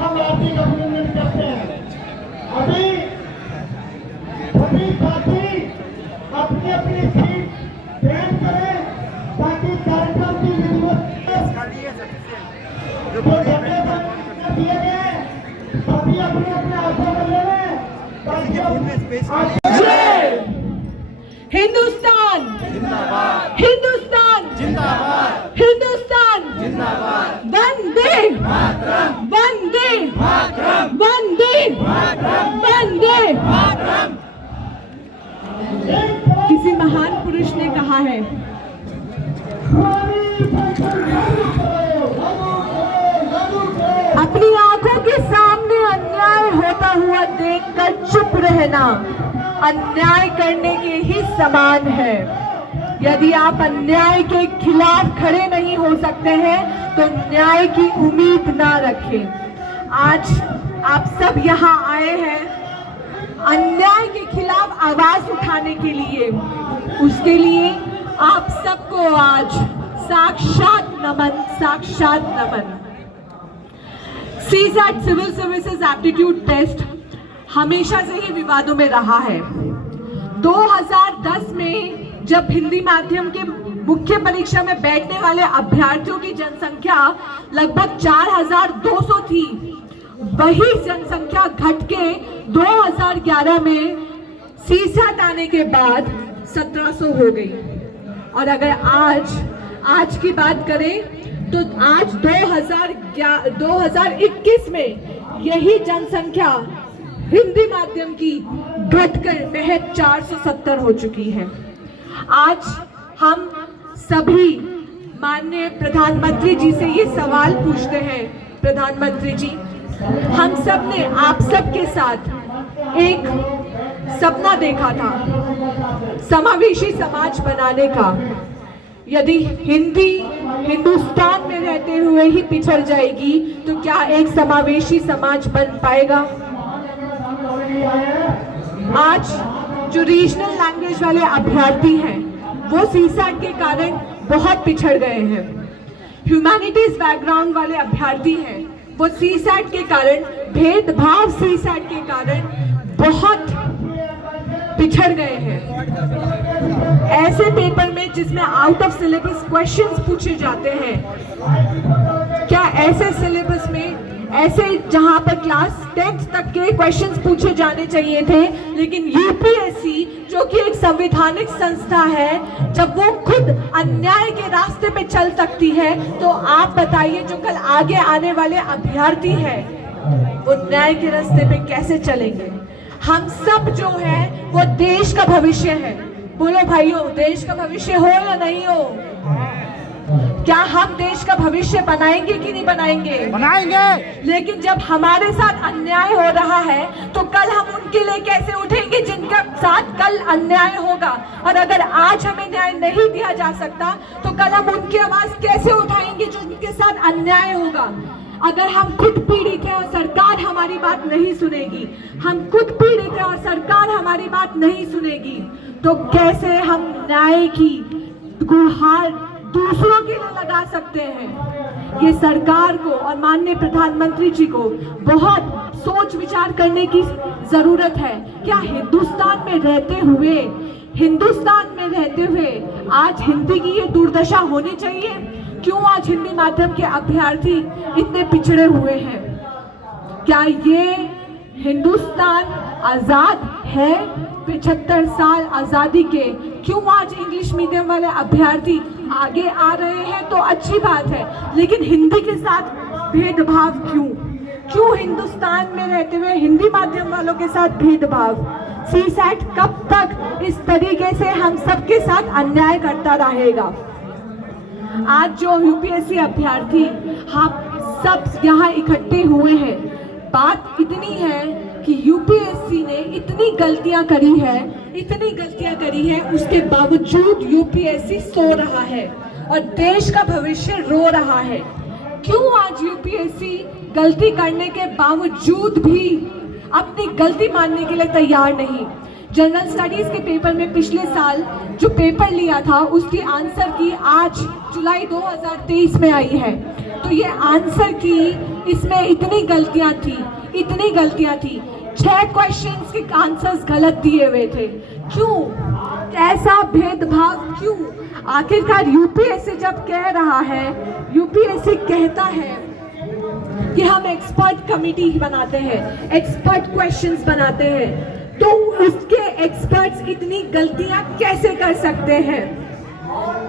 हम हार्दिक अभिनंदन करते हैं। अभी सभी साथी अपनी अपनी सीट ग्रहण करें ताकि कार्यक्रम की विधिवत जो दिए गए सभी अपने अपने हाथों में ले लें। हिंदुस्तान जिंदाबाद, हिंदुस्तान जिंदाबाद, हिंदुस्तान जिंदाबाद, वंदे मातरम, वंदे मातरम, वंदे मातरम, वंदे मातरम। किसी महान पुरुष ने कहा है, अपनी आंखों के सामने अन्याय होता हुआ देखकर चुप रहना अन्याय करने के ही समान है। यदि आप अन्याय के खिलाफ खड़े नहीं हो सकते हैं तो न्याय की उम्मीद ना रखें। आज आप सब यहाँ आए हैं अन्याय के खिलाफ आवाज उठाने के लिए। उसके लिए आप सबको आज साक्षात नमन, साक्षात नमन। CSAT civil services aptitude test हमेशा से ही विवादों में रहा है। 2010 में जब हिंदी माध्यम के मुख्य परीक्षा में बैठने वाले अभ्यर्थियों की जनसंख्या लगभग 4200 थी, वही जनसंख्या घट के 2011 में सीसैट आने के बाद 1700 हो गई। और अगर आज की बात करें तो आज 2021 में यही जनसंख्या हिंदी माध्यम की घटकर महज 470 हो चुकी है। आज हम सभी माननीय प्रधानमंत्री जी से ये सवाल पूछते हैं, प्रधानमंत्री जी, हम सब ने आप सब के साथ एक सपना देखा था समावेशी समाज बनाने का। यदि हिंदी हिंदुस्तान में रहते हुए ही पिछड़ जाएगी तो क्या एक समावेशी समाज बन पाएगा? आज जो रीजनल लैंग्वेज वाले अभ्यर्थी हैं वो सीसैट के कारण बहुत पिछड़ गए हैं। ह्यूमैनिटीज बैकग्राउंड वाले अभ्यर्थी हैं वो सीसैट के कारण, भेदभाव सीसैट के कारण बहुत पिछड़ गए हैं। ऐसे पेपर में जिसमें आउट ऑफ सिलेबस क्वेश्चंस पूछे जाते हैं, क्या ऐसे सिलेबस में ऐसे जहां पर क्लास 10th तक के क्वेश्चंस पूछे जाने चाहिए थे, लेकिन यूपीएससी जो कि एक संवैधानिक संस्था है, जब वो खुद अन्याय के रास्ते पे चल सकती है तो आप बताइए जो कल आगे आने वाले अभ्यर्थी हैं वो न्याय के रास्ते पे कैसे चलेंगे? हम सब जो है वो देश का भविष्य है। बोलो भाइयों, देश का भविष्य हो या नहीं हो? क्या हम देश का भविष्य बनाएंगे कि नहीं बनाएंगे? बनाएंगे। लेकिन जब हमारे साथ अन्याय हो रहा है तो कल हम उनके लिए कैसे उठेंगे जिनके साथ कल अन्याय होगा? और अगर आज हमें न्याय नहीं दिया जा सकता तो कल हम उनकी आवाज कैसे उठाएंगे जो उनके साथ अन्याय होगा? अगर हम खुद पीड़ित हैं और सरकार हमारी बात नहीं सुनेगी, हम खुद पीड़ित हैं और सरकार हमारी बात नहीं सुनेगी, तो कैसे हम न्याय की गुहार दूसरों के लिए लगा सकते हैं? ये सरकार को और माननीय प्रधानमंत्री जी को बहुत सोच विचार करने की जरूरत है। क्या हिंदुस्तान में रहते हुए आज हिंदी की ये दुर्दशा होनी चाहिए? क्यों आज हिंदी माध्यम के अभ्यर्थी इतने पिछड़े हुए हैं? क्या ये हिंदुस्तान आजाद है? 75 साल आजादी के क्यों आज इंग्लिश मीडियम वाले अभ्यर्थी आगे आ रहे हैं तो अच्छी बात है, लेकिन हिंदी के साथ भेदभाव क्यों हिंदुस्तान में रहते हुए हिंदी माध्यम वालों के साथ भेदभाव? सीसैट कब तक इस तरीके से हम सबके साथ अन्याय करता रहेगा? आज जो यूपीएससी अभ्यर्थी हम सब यहाँ इकट्ठे हुए हैं, बात इतनी है कि यूपीएससी ने इतनी गलतियां करी है, उसके बावजूद यूपीएससी सो रहा है और देश का भविष्य रो रहा है। क्यों आज यूपीएससी गलती करने के बावजूद भी अपनी गलती मानने के लिए तैयार नहीं? जनरल स्टडीज के पेपर में पिछले साल जो पेपर लिया था उसकी आंसर की आज जुलाई 2023 में आई है, तो ये आंसर की इसमें इतनी गलतियां थी। 6 क्वेश्चंस के आंसर्स गलत दिए हुए थे। क्यों? ऐसा भेदभाव क्यों? आखिरकार यूपीएससी जब कह रहा है, यूपीएससी कहता है कि हम एक्सपर्ट कमेटी बनाते हैं, एक्सपर्ट क्वेश्चंस बनाते हैं, तो उसके एक्सपर्ट्स इतनी गलतियां कैसे कर सकते हैं?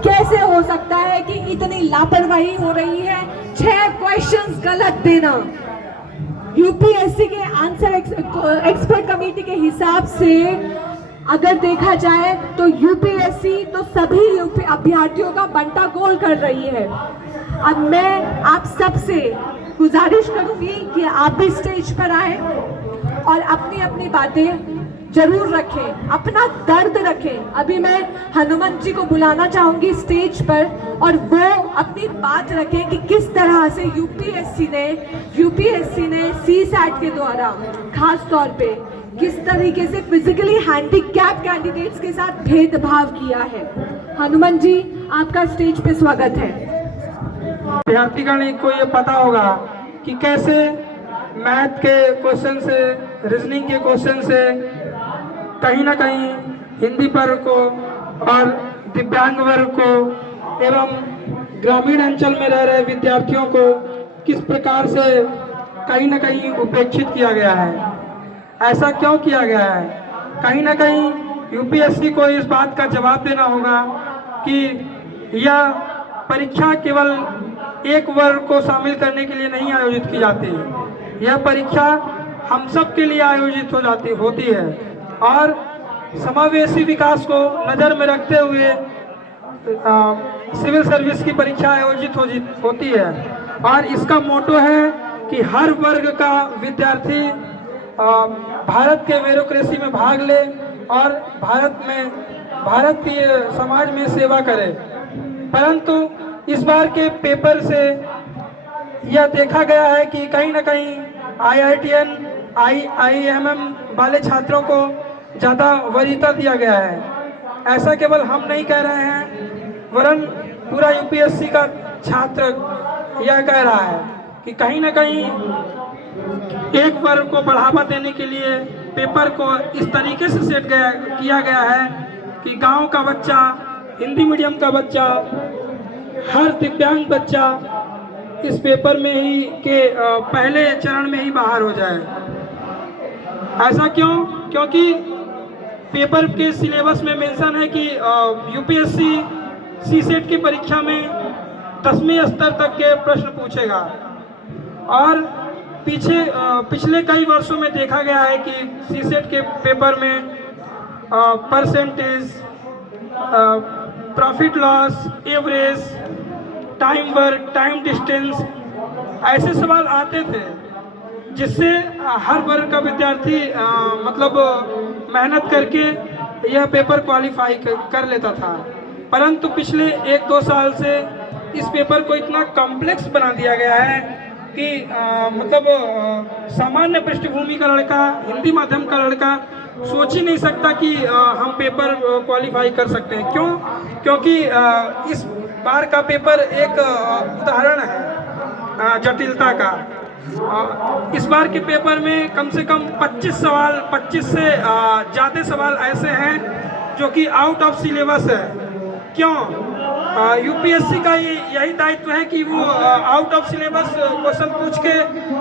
कैसे हो सकता है कि इतनी लापरवाही हो रही है? 6 क्वेश्चंस गलत देना। यूपीएससी के आंसर एक्सपर्ट कमेटी के हिसाब से अगर देखा जाए तो यूपीएससी तो सभी अभ्यर्थियों का बंटा गोल कर रही है। अब मैं आप सबसे गुजारिश करूंगी कि आप भी स्टेज पर आए और अपनी अपनी बातें जरूर रखें, अपना दर्द रखें। अभी मैं हनुमंत जी को बुलाना चाहूंगी स्टेज पर और वो अपनी बात रखें कि किस तरह से यूपीएससी ने सीसैट के द्वारा खास तौर पे किस तरीके से फिजिकली हैंडीकैप कैंडिडेट्स के साथ भेदभाव किया है। हनुमंत जी, आपका स्टेज पे स्वागत है। अभ्यर्थीगण को ये पता होगा कि कैसे मैथ के क्वेश्चन से, रीजनिंग के क्वेश्चन से कहीं ना कहीं हिंदी वर्ग को और दिव्यांग वर्ग को एवं ग्रामीण अंचल में रह रहे विद्यार्थियों को किस प्रकार से कहीं ना कहीं उपेक्षित किया गया है। ऐसा क्यों किया गया है? कहीं ना कहीं यूपीएससी को इस बात का जवाब देना होगा कि यह परीक्षा केवल एक वर्ग को शामिल करने के लिए नहीं आयोजित की जाती। यह परीक्षा हम सब के लिए आयोजित होती है और समावेशी विकास को नज़र में रखते हुए सिविल सर्विस की परीक्षा आयोजित होती है और इसका मोटो है कि हर वर्ग का विद्यार्थी भारत के ब्यूरोक्रेसी में भाग ले और भारतीय समाज में सेवा करे। परंतु इस बार के पेपर से यह देखा गया है कि कहीं ना कहीं IITN, IIMM वाले छात्रों को ज़्यादा वरीयता दिया गया है। ऐसा केवल हम नहीं कह रहे हैं, वरन पूरा यूपीएससी का छात्र यह कह रहा है कि कहीं ना कहीं एक वर्ग को बढ़ावा देने के लिए पेपर को इस तरीके से किया गया है कि गांव का बच्चा, हिंदी मीडियम का बच्चा, हर दिव्यांग बच्चा इस पेपर में ही के पहले चरण में ही बाहर हो जाए। ऐसा क्यों? क्योंकि पेपर के सिलेबस में मेंशन है कि यूपीएससी सीसेट की परीक्षा में 10वीं स्तर तक के प्रश्न पूछेगा और पिछले कई वर्षों में देखा गया है कि सीसेट के पेपर में percentage, profit loss, average, time work, time distance ऐसे सवाल आते थे जिससे हर वर्ग का विद्यार्थी मेहनत करके यह पेपर क्वालिफाई कर लेता था। परंतु पिछले 1-2 साल से इस पेपर को इतना कॉम्प्लेक्स बना दिया गया है कि सामान्य पृष्ठभूमि का लड़का, हिंदी माध्यम का लड़का सोच ही नहीं सकता कि हम पेपर क्वालिफाई कर सकते हैं। क्यों? क्योंकि इस बार का पेपर एक उदाहरण है जटिलता का। इस बार के पेपर में कम से कम 25 से ज़्यादा सवाल ऐसे हैं जो कि आउट ऑफ सिलेबस है। क्यों? यूपीएससी का यही दायित्व है कि वो आउट ऑफ सिलेबस क्वेश्चन पूछ के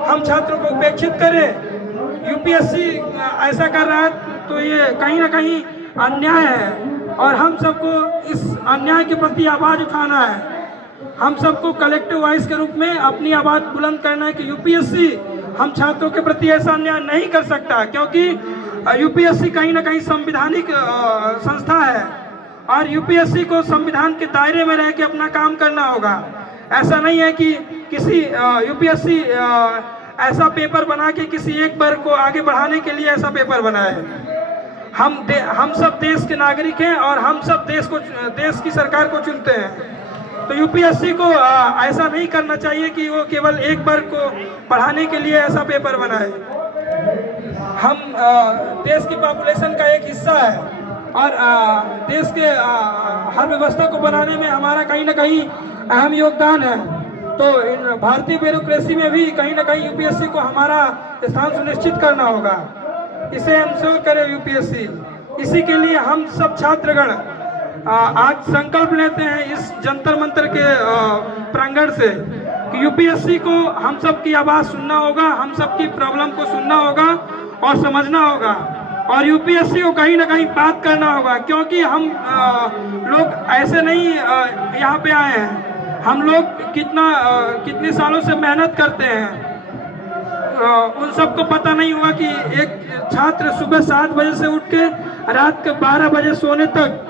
हम छात्रों को उपेक्षित करें। यूपीएससी ऐसा कर रहा है तो ये कहीं ना कहीं अन्याय है और हम सबको इस अन्याय के प्रति आवाज़ उठाना है। हम सबको कलेक्टिव वॉइस के रूप में अपनी आवाज़ बुलंद करना है कि यूपीएससी हम छात्रों के प्रति ऐसा अन्याय नहीं कर सकता, क्योंकि यूपीएससी कहीं ना कहीं संवैधानिक संस्था है और यूपीएससी को संविधान के दायरे में रह के अपना काम करना होगा। ऐसा नहीं है कि किसी यूपीएससी ऐसा पेपर बना के किसी एक वर्ग को आगे बढ़ाने के लिए ऐसा पेपर बनाए। हम सब देश के नागरिक हैं और हम सब देश की सरकार को चुनते हैं। तो यूपीएससी को ऐसा नहीं करना चाहिए कि वो केवल एक वर्ग को पढ़ाने के लिए ऐसा पेपर बनाए। हम देश की पॉपुलेशन का एक हिस्सा है और देश के हर व्यवस्था को बनाने में हमारा कहीं ना कहीं अहम योगदान है। तो इन भारतीय ब्यूरोक्रेसी में भी कहीं ना कहीं यूपीएससी को हमारा स्थान सुनिश्चित करना होगा। इसे इंश्योर करे यूपीएससी। इसी के लिए हम सब छात्रगण आज संकल्प लेते हैं इस जंतर मंतर के प्रांगण से कि यूपीएससी को हम सब की आवाज़ सुनना होगा, हम सब की प्रॉब्लम को सुनना होगा और समझना होगा, और यूपीएससी को कहीं ना कहीं बात करना होगा। क्योंकि हम लोग ऐसे नहीं यहाँ पे आए हैं, हम लोग कितने सालों से मेहनत करते हैं। उन सबको पता नहीं हुआ कि एक छात्र सुबह 7 बजे से उठ के रात के 12 बजे सोने तक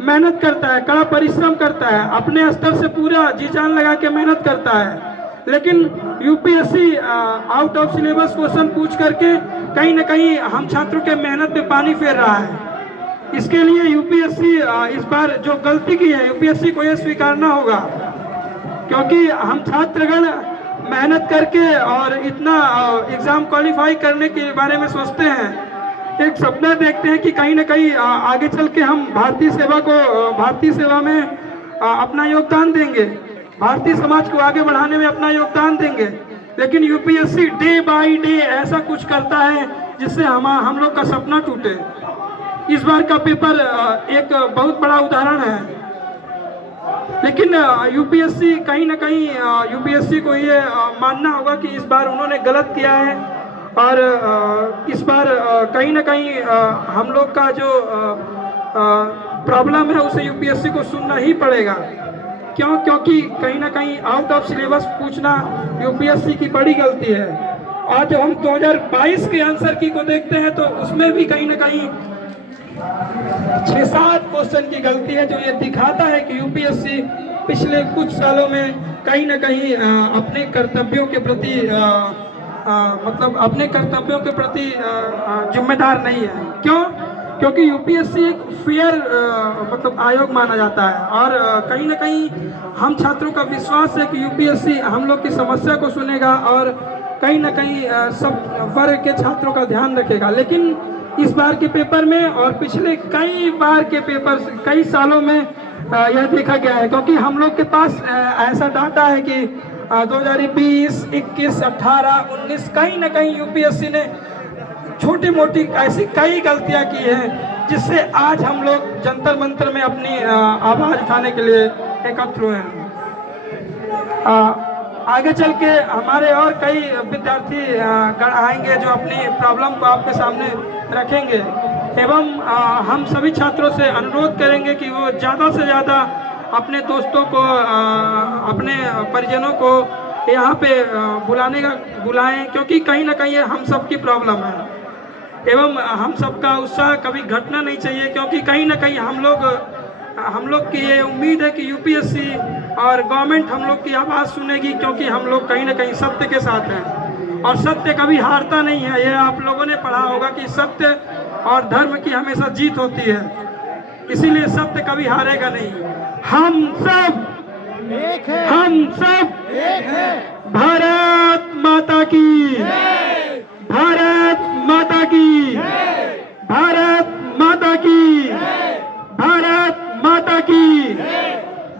मेहनत करता है, कड़ा परिश्रम करता है, अपने स्तर से पूरा जी जान लगा के मेहनत करता है। लेकिन UPSC out of syllabus question पूछ करके कहीं ना कहीं हम छात्रों के मेहनत पे पानी फेर रहा है। इसके लिए यूपीएससी इस बार जो गलती की है, यूपीएससी को यह स्वीकारना होगा। क्योंकि हम छात्रगण मेहनत करके और इतना एग्ज़ाम क्वालिफाई करने के बारे में सोचते हैं, एक सपना देखते हैं कि कहीं ना कहीं आगे चल के हम भारतीय सेवा में अपना योगदान देंगे, भारतीय समाज को आगे बढ़ाने में अपना योगदान देंगे। लेकिन यूपीएससी डे बाय डे ऐसा कुछ करता है जिससे हम लोग का सपना टूटे। इस बार का पेपर एक बहुत बड़ा उदाहरण है। लेकिन यूपीएससी कहीं ना कहीं यूपीएससी को ये मानना होगा कि इस बार उन्होंने गलत किया है, और इस बार कहीं ना कहीं हम लोग का जो प्रॉब्लम है उसे यूपीएससी को सुनना ही पड़ेगा। क्योंकि कहीं ना कहीं आउट ऑफ सिलेबस पूछना यूपीएससी की बड़ी गलती है। आज जब हम 2022 के आंसर की को देखते हैं तो उसमें भी कहीं ना कहीं 6-7 क्वेश्चन की गलती है, जो ये दिखाता है कि यूपीएससी पिछले कुछ सालों में कहीं ना कहीं अपने कर्तव्यों के प्रति जिम्मेदार नहीं है। क्यों? क्योंकि यूपीएससी एक फेयर आयोग माना जाता है, और कहीं ना कहीं हम छात्रों का विश्वास है कि यूपीएससी हम लोग की समस्या को सुनेगा और कहीं ना कहीं सब वर्ग के छात्रों का ध्यान रखेगा। लेकिन इस बार के पेपर में और पिछले कई बार के पेपर कई सालों में यह देखा गया है, क्योंकि हम लोग के पास ऐसा डाटा है कि 2020, 21, 18, 19 कहीं ना कहीं यूपीएससी ने छोटी मोटी ऐसी कई गलतियां की हैं, जिससे आज हम लोग जंतर मंतर में अपनी आवाज़ उठाने के लिए एकत्र हुए हैं। आगे चल के हमारे और कई विद्यार्थी गण आएंगे जो अपनी प्रॉब्लम को आपके सामने रखेंगे, एवं हम सभी छात्रों से अनुरोध करेंगे कि वो ज़्यादा से ज़्यादा अपने दोस्तों को, अपने परिजनों को यहाँ पे बुलाएं, क्योंकि कहीं ना कहीं हम सब की प्रॉब्लम है, एवं हम सबका उत्साह कभी घटना नहीं चाहिए। क्योंकि कहीं ना कहीं हम लोग की ये उम्मीद है कि यूपीएससी और गवर्नमेंट हम लोग की आवाज़ सुनेगी, क्योंकि हम लोग कहीं ना कहीं सत्य के साथ हैं, और सत्य कभी हारता नहीं है। ये आप लोगों ने पढ़ा होगा कि सत्य और धर्म की हमेशा जीत होती है, इसीलिए सत्य कभी हारेगा नहीं। हम सब एक हैं। भारत माता की, भारत माता की, भारत माता की, भारत माता की।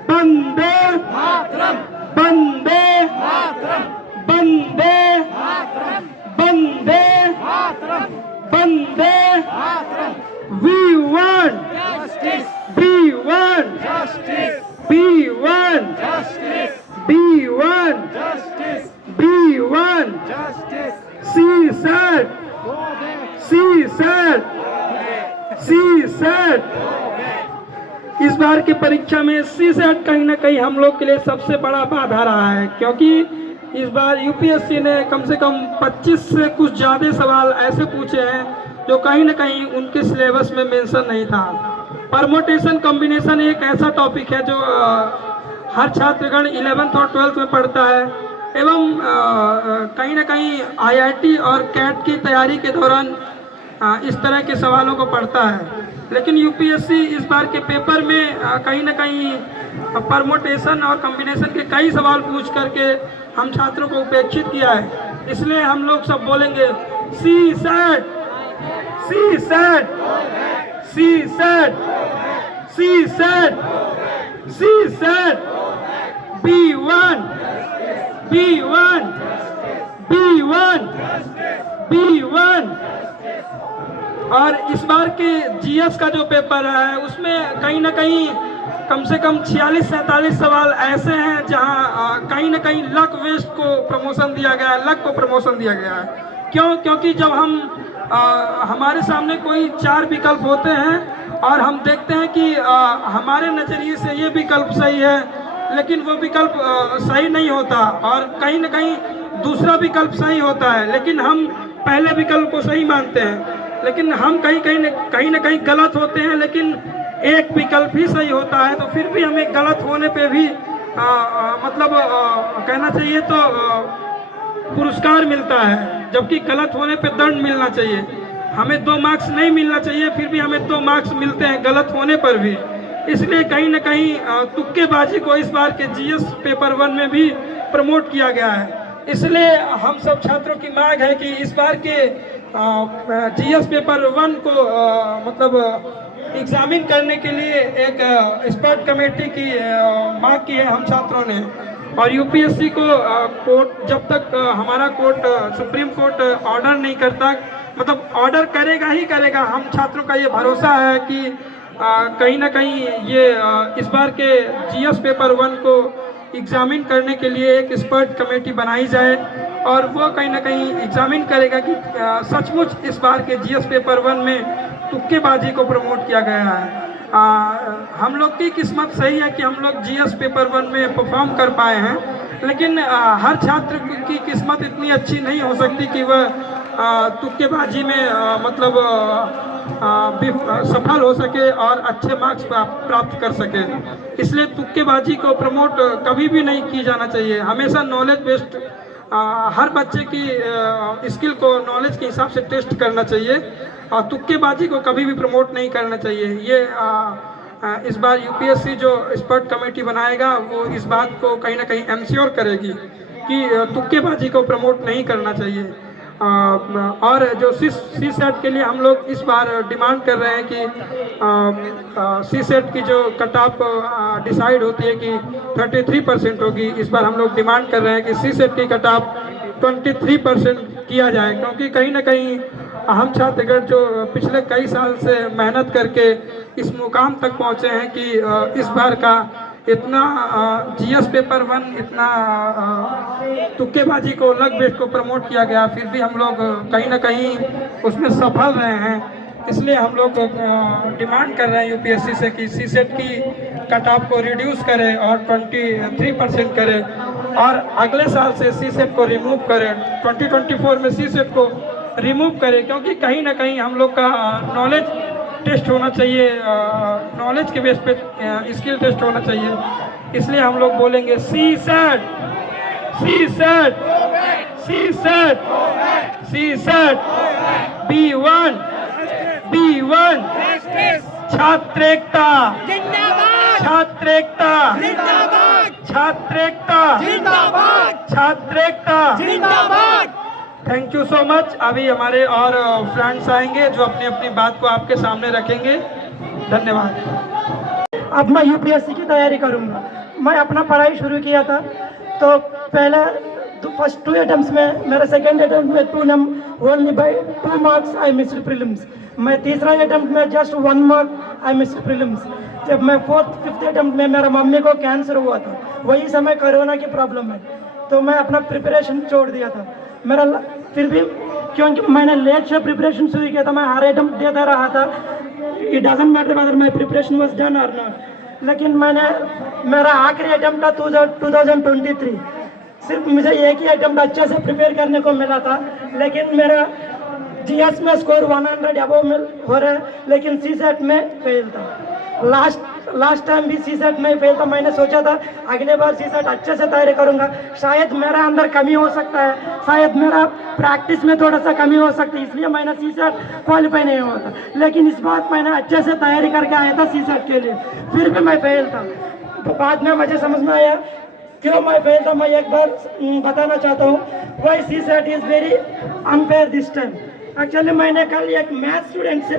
Vande Mataram, Vande Mataram, Vande Mataram, Vande Mataram, Vande Mataram. We want justice. We want justice. We want justice. We want justice. We want justice. She said. She said. She said. इस बार की परीक्षा में सीसेट कहीं ना कहीं हम लोग के लिए सबसे बड़ा बाधा रहा है, क्योंकि इस बार यूपीएससी ने कम से कम 25 से कुछ ज़्यादा सवाल ऐसे पूछे हैं जो कहीं ना कहीं उनके सिलेबस में मेंशन नहीं था। परमोटेशन कॉम्बिनेशन एक ऐसा टॉपिक है जो हर छात्रगण 11th और 12th में पढ़ता है, एवं कहीं ना कहीं आईआईटी और कैट की तैयारी के दौरान इस तरह के सवालों को पढ़ता है। लेकिन यूपीएससी इस बार के पेपर में कहीं ना कहीं परमोटेशन और कॉम्बिनेशन के कई सवाल पूछ करके हम छात्रों को उपेक्षित किया है। इसलिए हम लोग सब बोलेंगे CSAT, CSAT, CSAT, CSAT, CSAT. We want B1 B1 B1। और इस बार के जीएस का जो पेपर है उसमें कहीं ना कहीं कम से कम 46-47 सवाल ऐसे हैं जहां कहीं ना कहीं लक वेस्ट को प्रमोशन दिया गया है, लक को प्रमोशन दिया गया है। क्यों? क्योंकि जब हम हमारे सामने कोई 4 विकल्प होते हैं और हम देखते हैं कि हमारे नज़रिए से ये विकल्प सही है, लेकिन वो विकल्प सही नहीं होता और कहीं ना कहीं दूसरा विकल्प सही होता है, लेकिन हम पहले विकल्प को सही मानते हैं, लेकिन हम कहीं ना कहीं गलत होते हैं, लेकिन एक विकल्प ही सही होता है। तो फिर भी हमें गलत होने पे भी कहना चाहिए तो पुरस्कार मिलता है, जबकि गलत होने पे दंड मिलना चाहिए। हमें 2 मार्क्स नहीं मिलना चाहिए, फिर भी हमें 2 मार्क्स मिलते हैं गलत होने पर भी। इसलिए कहीं ना कहीं तुक्केबाजी को इस बार के जीएस पेपर 1 में भी प्रमोट किया गया है। इसलिए हम सब छात्रों की मांग है कि इस बार के जीएस पेपर 1 को एग्जामिन करने के लिए एक एक्सपर्ट कमेटी की मांग की है हम छात्रों ने। और यूपीएससी को कोर्ट जब तक हमारा कोर्ट सुप्रीम कोर्ट ऑर्डर नहीं करता, मतलब ऑर्डर करेगा ही करेगा, हम छात्रों का ये भरोसा है कि कहीं ना कहीं ये इस बार के जीएस पेपर 1 को एग्जामिन करने के लिए एक एक्सपर्ट कमेटी बनाई जाए और वो कहीं ना कहीं एग्जामिन करेगा कि सचमुच इस बार के जीएस पेपर 1 में तुक्केबाजी को प्रमोट किया गया है। हम लोग की किस्मत सही है कि हम लोग जीएस पेपर 1 में परफॉर्म कर पाए हैं, लेकिन हर छात्र की किस्मत इतनी अच्छी नहीं हो सकती कि वह तुक्केबाजी में सफल हो सके और अच्छे मार्क्स प्राप्त कर सके। इसलिए तुक्केबाजी को प्रमोट कभी भी नहीं की जाना चाहिए। हमेशा नॉलेज बेस्ड हर बच्चे की स्किल को नॉलेज के हिसाब से टेस्ट करना चाहिए और तुक्केबाजी को कभी भी प्रमोट नहीं करना चाहिए। ये इस बार यूपीएससी जो एक्सपर्ट कमेटी बनाएगा वो इस बात को कहीं ना कहीं एंश्योर करेगी कि तुक्केबाजी को प्रमोट नहीं करना चाहिए। और जो सी सेट के लिए हम लोग इस बार डिमांड कर रहे हैं कि सी सेट की जो कट ऑफ डिसाइड होती है कि 33% होगी, इस बार हम लोग डिमांड कर रहे हैं कि सी सेट की कट ऑफ 23% किया जाए, क्योंकि कहीं ना कहीं हम छात्रगण जो पिछले कई साल से मेहनत करके इस मुकाम तक पहुँचे हैं कि इस बार का इतना जीएस पेपर 1 इतना तुक्केबाजी को लक बेस्ड को प्रमोट किया गया, फिर भी हम लोग कहीं ना कहीं उसमें सफल रहे हैं। इसलिए हम लोग डिमांड कर रहे हैं यूपीएससी से कि सी सेट की कट ऑफ को रिड्यूस करें और 23% करें और अगले साल से सी सेट को रिमूव करें, 2024 में सी सेट को रिमूव करें, क्योंकि कहीं ना कहीं हम लोग का नॉलेज टेस्ट होना चाहिए, नॉलेज के बेस पे स्किल टेस्ट होना चाहिए। इसलिए हम लोग बोलेंगे CSAT CSAT CSAT CSAT B1 B1 छात्र एकता छात्र एकता छात्र एकता छात्र एकता। Thank you so much. अभी हमारे और फ्रेंड्स आएंगे जो अपनी अपनी बात को आपके सामने रखेंगे। धन्यवाद। अब मैं यूपीएससी की तैयारी करूंगा। मैं अपना पढ़ाई शुरू किया था तो पहले फर्स्ट 2 अटेम्प्ट्स में मेरा सेकंड अटेम्प्ट में only by 2 marks I missed prelims. मैं तीसरा अटेम्प्ट में just 1 mark I missed prelims. जब मैं 4th 5th अटेम्प्ट में मेरा मम्मी को कैंसर हुआ था, वही समय कोरोना की प्रॉब्लम है, तो मैं अपना प्रिपरेशन छोड़ दिया था। मेरा फिर भी क्योंकि मैंने लेट से प्रिपरेशन शुरू किया था, मैं हर अटेम्प्ट देता रहा था। It doesn't matter whether my preparation was done और नॉट, लेकिन मेरा आखिरी अटेम्प्ट था 2023। सिर्फ मुझे एक ही अटेम्प्ट अच्छे से प्रिपेयर करने को मिला था, लेकिन मेरा जीएस में स्कोर 100 अबव हो रहा है, लेकिन सी सेट में फेल था। लास्ट टाइम भी सी सेट में फेल था। मैंने सोचा था अगले बार सी सेट अच्छे से तैयारी करूंगा, शायद मेरा अंदर कमी हो सकता है, शायद मेरा प्रैक्टिस में थोड़ा सा कमी हो सकती है, इसलिए मैंने सी सेट क्वालिफाई नहीं हुआ था। लेकिन इस बार मैंने अच्छे से तैयारी करके आया था सी सेट के लिए, फिर भी मैं फेल था। तो बाद में मुझे समझ में आया क्यों मैं फेल था। मैं एक बार बताना चाहता हूँ, why CSAT is very unfair this time. Actually मैंने कल एक मैथ स्टूडेंट से,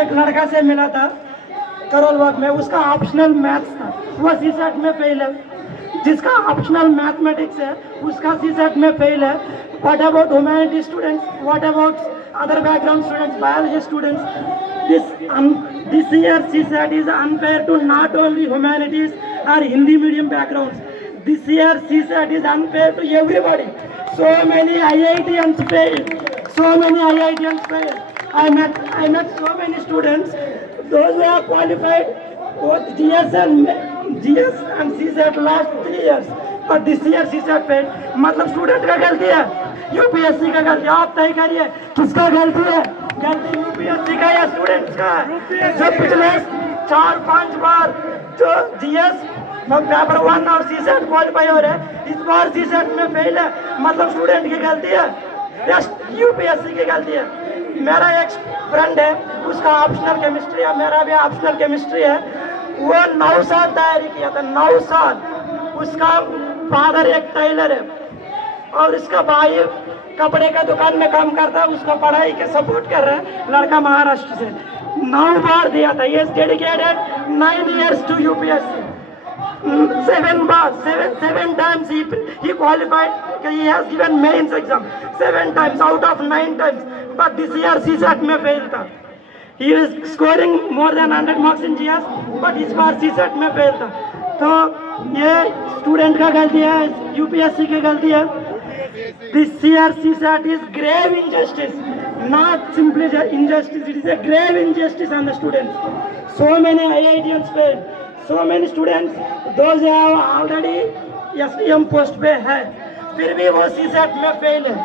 एक लड़का से मिला था करोल बाग में, उसका ऑप्शनल मैथ्स था, वह सी सेट में फेल है। जिसका ऑप्शनल मैथमेटिक्स है उसका सीसेट में फेल है. What about humanity students, what about other background students, biology students. This year CSAT is unfair to not only humanities or Hindi medium backgrounds. This year CSAT is unfair to everybody. So many IITians failed. So many IITians failed. I met so many students, those who are qualified both GS and CSAT last 3 years. But this year CSAT failed. मतलब student का गलती है, UPSC का गलती. आप तय करिए किसका गलती है. गलती यूपीएससी का या स्टूडेंट्स का. जो पिछले 4-5 बार जो जीएस पेपर 1 और सीसेट क्वालिफाई हो रहे, इस बार सीसेट में फेल है, मतलब स्टूडेंट की गलती है या यूपीएससी की गलती है. मेरा एक फ्रेंड है, उसका ऑप्शनल केमिस्ट्री है, मेरा भी ऑप्शनल केमिस्ट्री है. वो 9 साल तैयारी किया था, 9 साल. उसका फादर एक टेलर है और इसका भाई कपड़े का दुकान में काम करता है. उसको पढ़ाई के सपोर्ट कर रहा है. लड़का महाराष्ट्र से 9 बार दिया था. ये dedicated 9 years to UPSC. 7 times he qualified. He has given mains exam 7 times out of 9 times. But this year CSAT में फेल था. He is scoring more than 100 marks in GS, but इस बार CSAT में fail था. तो ये student का गलती है, यूपीएससी की गलती है. This year CSAT is grave injustice, not simply injustice. It is a grave injustice on the students. So many IITians failed. So many students, those who have already SPM post पे है, फिर भी वो CSAT में fail है.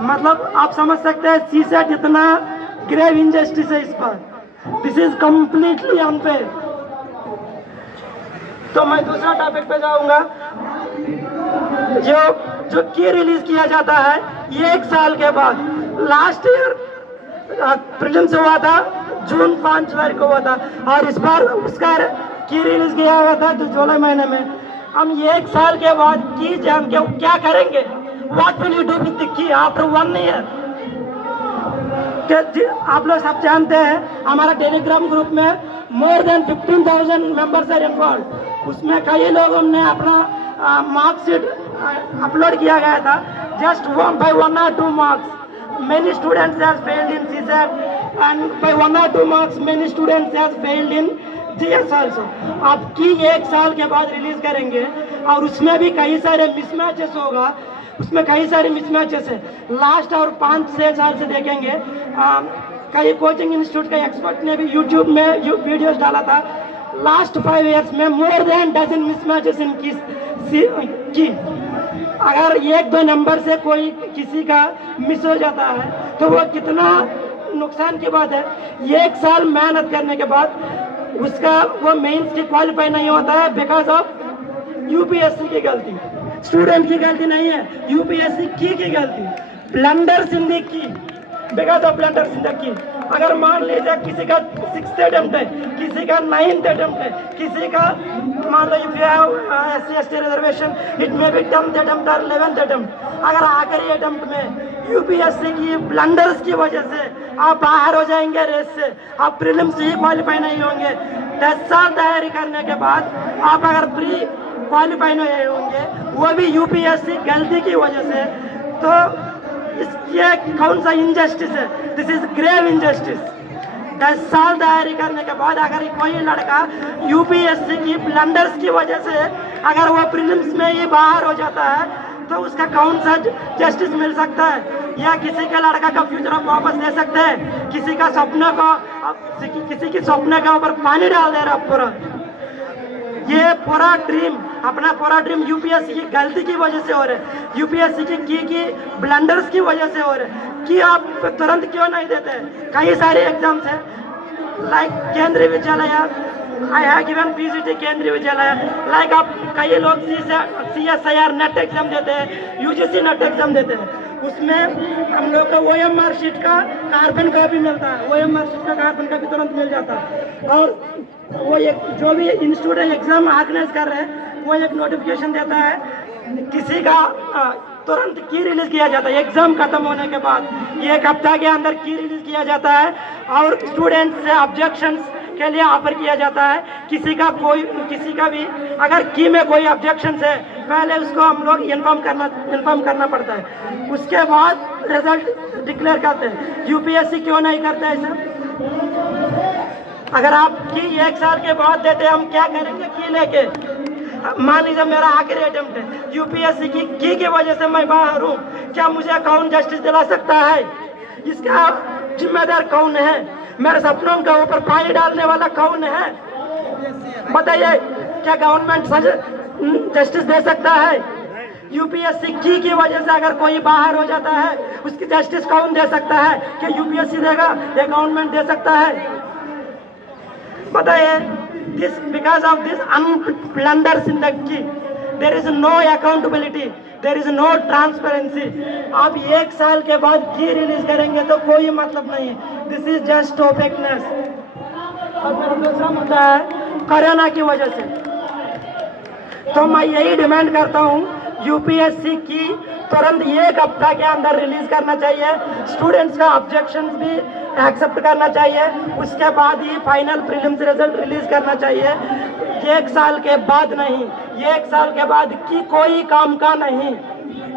मतलब आप समझ सकते हैं CSAT इतना ग्रेव इंजस्टिस है इस बार. This is completely unfair. तो मैं दूसरा टॉपिक पे जाऊंगा. जो की रिलीज किया जाता है ये 1 साल के बाद. लास्ट ईयर प्रीलिम्स हुआ था, जून 5 तारीख को हुआ था, और इस बार उसका की रिलीज किया हुआ था तो जुलाई महीने में. हम ये 1 साल के बाद की जान के क्या करेंगे. What will you do with the key after 1 year. आप लोग सब जानते हैं हमारा टेलीग्राम ग्रुप में more than 15,000 members are involve. उसमें कई लोगों ने अपना मार्कशीट अपलोड किया गया था. Just by 1 or 2 marks many students has failed in CSAT, and by 1 or 2 marks many students has failed in GS also. अब की 1 साल के बाद रिलीज करेंगे और उसमें भी कई सारे मिसमैचेस होगा. उसमें कई सारे मिसमैचेस है. लास्ट और 5-6 साल से देखेंगे. कई कोचिंग इंस्टीट्यूट के एक्सपर्ट ने भी यूट्यूब में वीडियोस डाला था. लास्ट 5 years में मोर देन डजन मिसमैचेस इन की. अगर 1-2 नंबर से कोई किसी का मिस हो जाता है तो वो कितना नुकसान की बात है. ये 1 साल मेहनत करने के बाद उसका वो मेंस की क्वालिफाई नहीं होता है बिकॉज ऑफ यूपीएससी की गलती. स्टूडेंट की गलती नहीं है, यूपीएससी की गलती. Blunders in the key, because of blunders in the key. अगर मान लीजिए किसी का 6th अटेम्प्ट है, किसी का 9th अटेम्प्ट है, किसी का मान लो if you have SC/ST reservation it may be 10th attempt और 11th अटेम्प्ट. अगर आखिरी अटेम्प्ट में यूपीएससी की ब्लंडर्स की वजह से आप बाहर हो जाएंगे रेस से, आप प्रीलिम्स ही क्वालिफाई नहीं होंगे. 10 साल तैयारी करने के बाद आप अगर प्री क्वालिफाई नहीं होंगे, वो भी यूपीएससी गलती की वजह से, तो ये कौन सा इंजस्टिस है. This is grave injustice. 10 साल तैयारी करने के बाद अगर कोई लड़का यूपीएससी की ब्लंडर्स की वजह से अगर वो प्रीलिम्स में ही बाहर हो जाता है तो उसका कौन सा जस्टिस मिल सकता है. या किसी का लड़का का फ्यूचर आप वापस ले सकते हैं. किसी का सपना को किसी की सपने के ऊपर पानी डाल दे रहा पूरा. ये पूरा ड्रीम, अपना पूरा ड्रीम यूपीएससी की गलती की वजह से हो रहा है, यूपीएससी की ब्लंडर्स की वजह से हो रहा है. कि आप तुरंत क्यों नहीं देते. कई सारे एग्जाम्स हैं लाइक केंद्रीय विद्यालय, आई हैव गिवन पीसीटी केंद्रीय विद्यालय. लाइक आप कई लोग CSIR नेट एग्जाम देते हैं, यूजीसी नेट एग्जाम देते हैं. उसमें हम लोग का OMR शीट का कार्बन कॉपी मिलता है. OMR शीट का कार्बन कॉपी तुरंत मिल जाता है. और वो एक जो भी इंस्टीट्यूट एग्जाम ऑर्गेनाइज कर रहे हैं वो एक नोटिफिकेशन देता है. किसी का तुरंत की रिलीज किया जाता है. एग्जाम खत्म होने के बाद 1 हफ्ता के अंदर की रिलीज किया जाता है. और स्टूडेंट्स से ऑब्जेक्शंस उसके लिए ऑफर किया जाता है। किसी का भी अगर की में कोई ऑब्जेक्शन है, पहले उसको हम लोग इन्फॉर्म करना पड़ता है, उसके बाद रिजल्ट डिक्लेयर करते हैं। यूपीएससी क्यों नहीं करता है सर? अगर आप की 1 साल के बाद देते, हम क्या करेंगे की लेके? मान लीजिए मेरा आखिरी अटेम्प्ट है, यूपीएससी की वजह से मैं बाहर हूँ, क्या मुझे कौन जस्टिस दिला सकता है? इसका जिम्मेदार कौन है? मेरे सपनों के ऊपर पानी डालने वाला कौन है? बताइए, क्या गवर्नमेंट जस्टिस दे सकता है? यूपीएससी की वजह से अगर कोई बाहर हो जाता है, उसकी जस्टिस कौन दे सकता है? क्या यूपीएससी देगा या गवर्नमेंट दे सकता है? बताइए, this because of this blunders in the key, there is no accountability, there is no transparency. आप 1 साल के बाद की रिलीज करेंगे तो कोई मतलब नहीं है, दिस इज जस्ट ओपेकनेस। और मेरा दूसरा मुद्दा है कोरोना की वजह से, तो मैं यही डिमांड करता हूँ, यूपीएससी की तुरंत 1 हफ्ता के अंदर रिलीज करना चाहिए, स्टूडेंट्स का ऑब्जेक्शन भी एक्सेप्ट करना चाहिए, उसके बाद ही फाइनल प्रीलिम्स रिजल्ट रिलीज करना चाहिए। 1 साल के बाद नहीं, 1 साल के बाद की कोई काम का नहीं,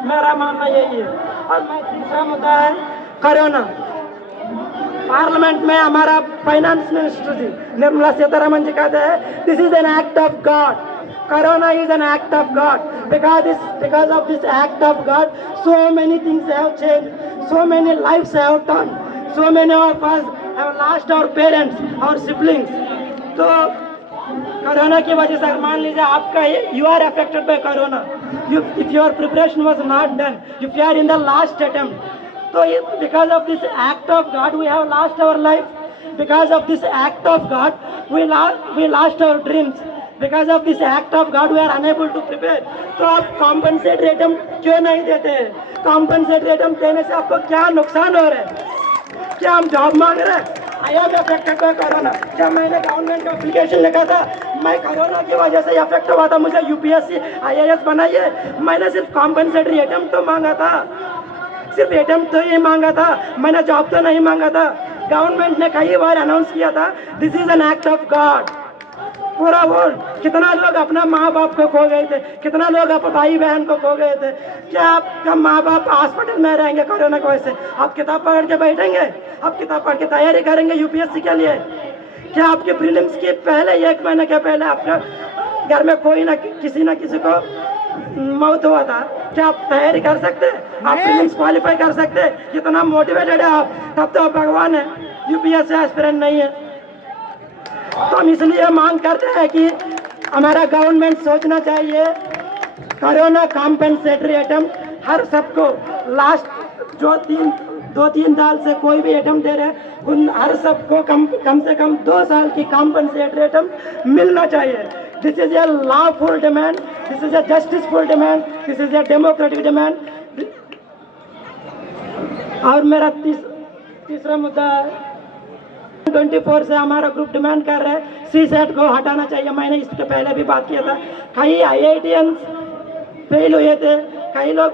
मेरा मानना यही है। और मैं तीसरा मुद्दा है कोरोना। पार्लियामेंट में हमारा फाइनेंस मिनिस्टर जी निर्मला सीतारमण जी कहते हैं this is an act of God, Corona is an act of God. Because of this act of God, so many things have changed, so many lives have turned, so many of us have lost our parents, our siblings. तो corona की वजह से मान लीजिए आपका you are affected by corona, if your preparation was not done, if you are in the last attempt, so because of this act of God we have lost our life. Because of this act of God we lost our dreams. Because of this act of God we are unable to prepare. तो आप compensatory attempt क्यों नहीं देते हैं? Compensatory attempt देने से आपको क्या नुकसान हो रहा है? क्या हम जॉब मांग रहे हैं? I am affected by corona. क्या मैंने गवर्नमेंट का एप्लीकेशन लिखा था मैं कोरोना की वजह से अफेक्ट हुआ था, मुझे यूपीएससी IAS बनाइए? मैंने सिर्फ कॉम्पनसेटरी अटेम्प्ट तो मांगा था, सिर्फ अटेम्प्ट तो ही मांगा था, मैंने जॉब तो नहीं मांगा था। गवर्नमेंट ने कई बार अनाउंस किया था this is an act of God. पूरा वर्ल्ड, कितना लोग अपना माँ बाप को खो गए थे, कितना लोग अपने भाई बहन को खो गए थे। क्या आपका माँ बाप हॉस्पिटल में रहेंगे कोरोना की वजह से? आप किताब पढ़ के बैठेंगे? आप किताब पढ़ के तैयारी करेंगे यूपीएससी के लिए? क्या आपके प्रीलिम्स के पहले 1 महीने के पहले आपका घर में कोई ना किसी को मौत हुआ था? क्या आप तैयारी कर सकते हैं? आप प्रीलिम्स क्वालिफाई कर सकते हैं? कितना मोटिवेटेड है आप, तब तो आप भगवान है, यूपीएससी एस्पिरेंट नहीं है। तो हम इसलिए मांग करते हैं कि हमारा गवर्नमेंट सोचना चाहिए कोरोना कॉम्पेंसेटरी अटेम्प्ट हर सबको, लास्ट जो 2-3 साल से कोई भी अटेम्प्ट दे रहे हैं उन हर सबको कम से कम 2 साल की कॉम्पेंसेटरी अटेम्प्ट मिलना चाहिए। This is a lawful demand, this is a justiceful demand, this is a democratic demand. और मेरा तीसरा मुद्दा है 24 से हमारा ग्रुप डिमांड कर रहा है CSAT को हटाना चाहिए। मैंने इसके पहले भी बात किया था, कई IITians फेल हुए थे, कई लोग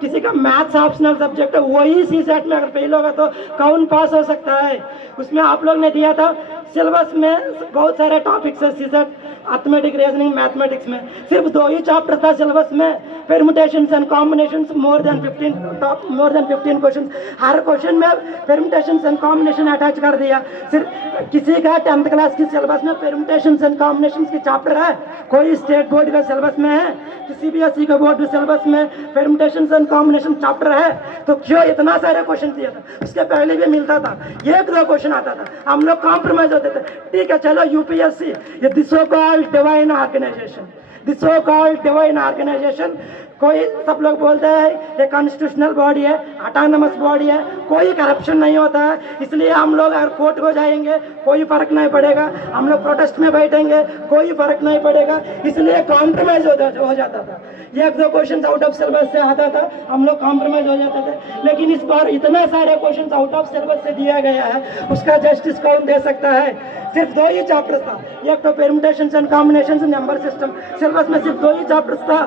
किसी का मैथ्स ऑप्शनल सब्जेक्ट है वही CSAT में अगर फेल होगा तो कौन पास हो सकता है? उसमें आप लोग ने दिया था सिलेबस में बहुत सारे टॉपिक्स है CSAT अर्थमेटिक रीजनिंग मैथमेटिक्स में, सिर्फ 2 ही चैप्टर था सिलेबस में, permutations and combinations more than 15 question, her question में परम्यूटेशंस एंड कॉम्बिनेशन अटैच कर दिया। सिर्फ किसी का 10th क्लास की सिलेबस में परम्यूटेशंस एंड कॉम्बिनेशंस की चैप्टर है, कोई स्टेट बोर्ड का सिलेबस में है, किसी CBSE का बोर्ड के सिलेबस में परम्यूटेशंस एंड कॉम्बिनेशन चैप्टर है, तो क्यों इतना सारे क्वेश्चन दिया था? उसके पहले भी मिलता था, 1-2 क्वेश्चन आता था, हम लोग कॉम्प्रोमाइज होते थे। ठीक है चलो यूपीएससी, ये this so divine organisation, this so called divine organisation, कोई सब लोग बोलते हैं ये कॉन्स्टिट्यूशनल बॉडी है, ऑटोनमस बॉडी है, कोई करप्शन नहीं होता है, इसलिए हम लोग अगर कोर्ट को जाएंगे कोई फर्क नहीं पड़ेगा, हम लोग प्रोटेस्ट में बैठेंगे कोई फर्क नहीं पड़ेगा, इसलिए कॉम्प्रोमाइज हो जाता था। 1-2 क्वेश्चन आउट ऑफ सिलेबस से आता था, हम लोग कॉम्प्रोमाइज हो जाते थे, लेकिन इस बार इतना सारे क्वेश्चन आउट ऑफ सिलेबस से दिया गया है, उसका जस्टिस कौन दे सकता है? सिर्फ 2 ही चैप्टर था, एक तो permutations and combinations number system, syllabus में सिर्फ 2 ही चैप्टर्स था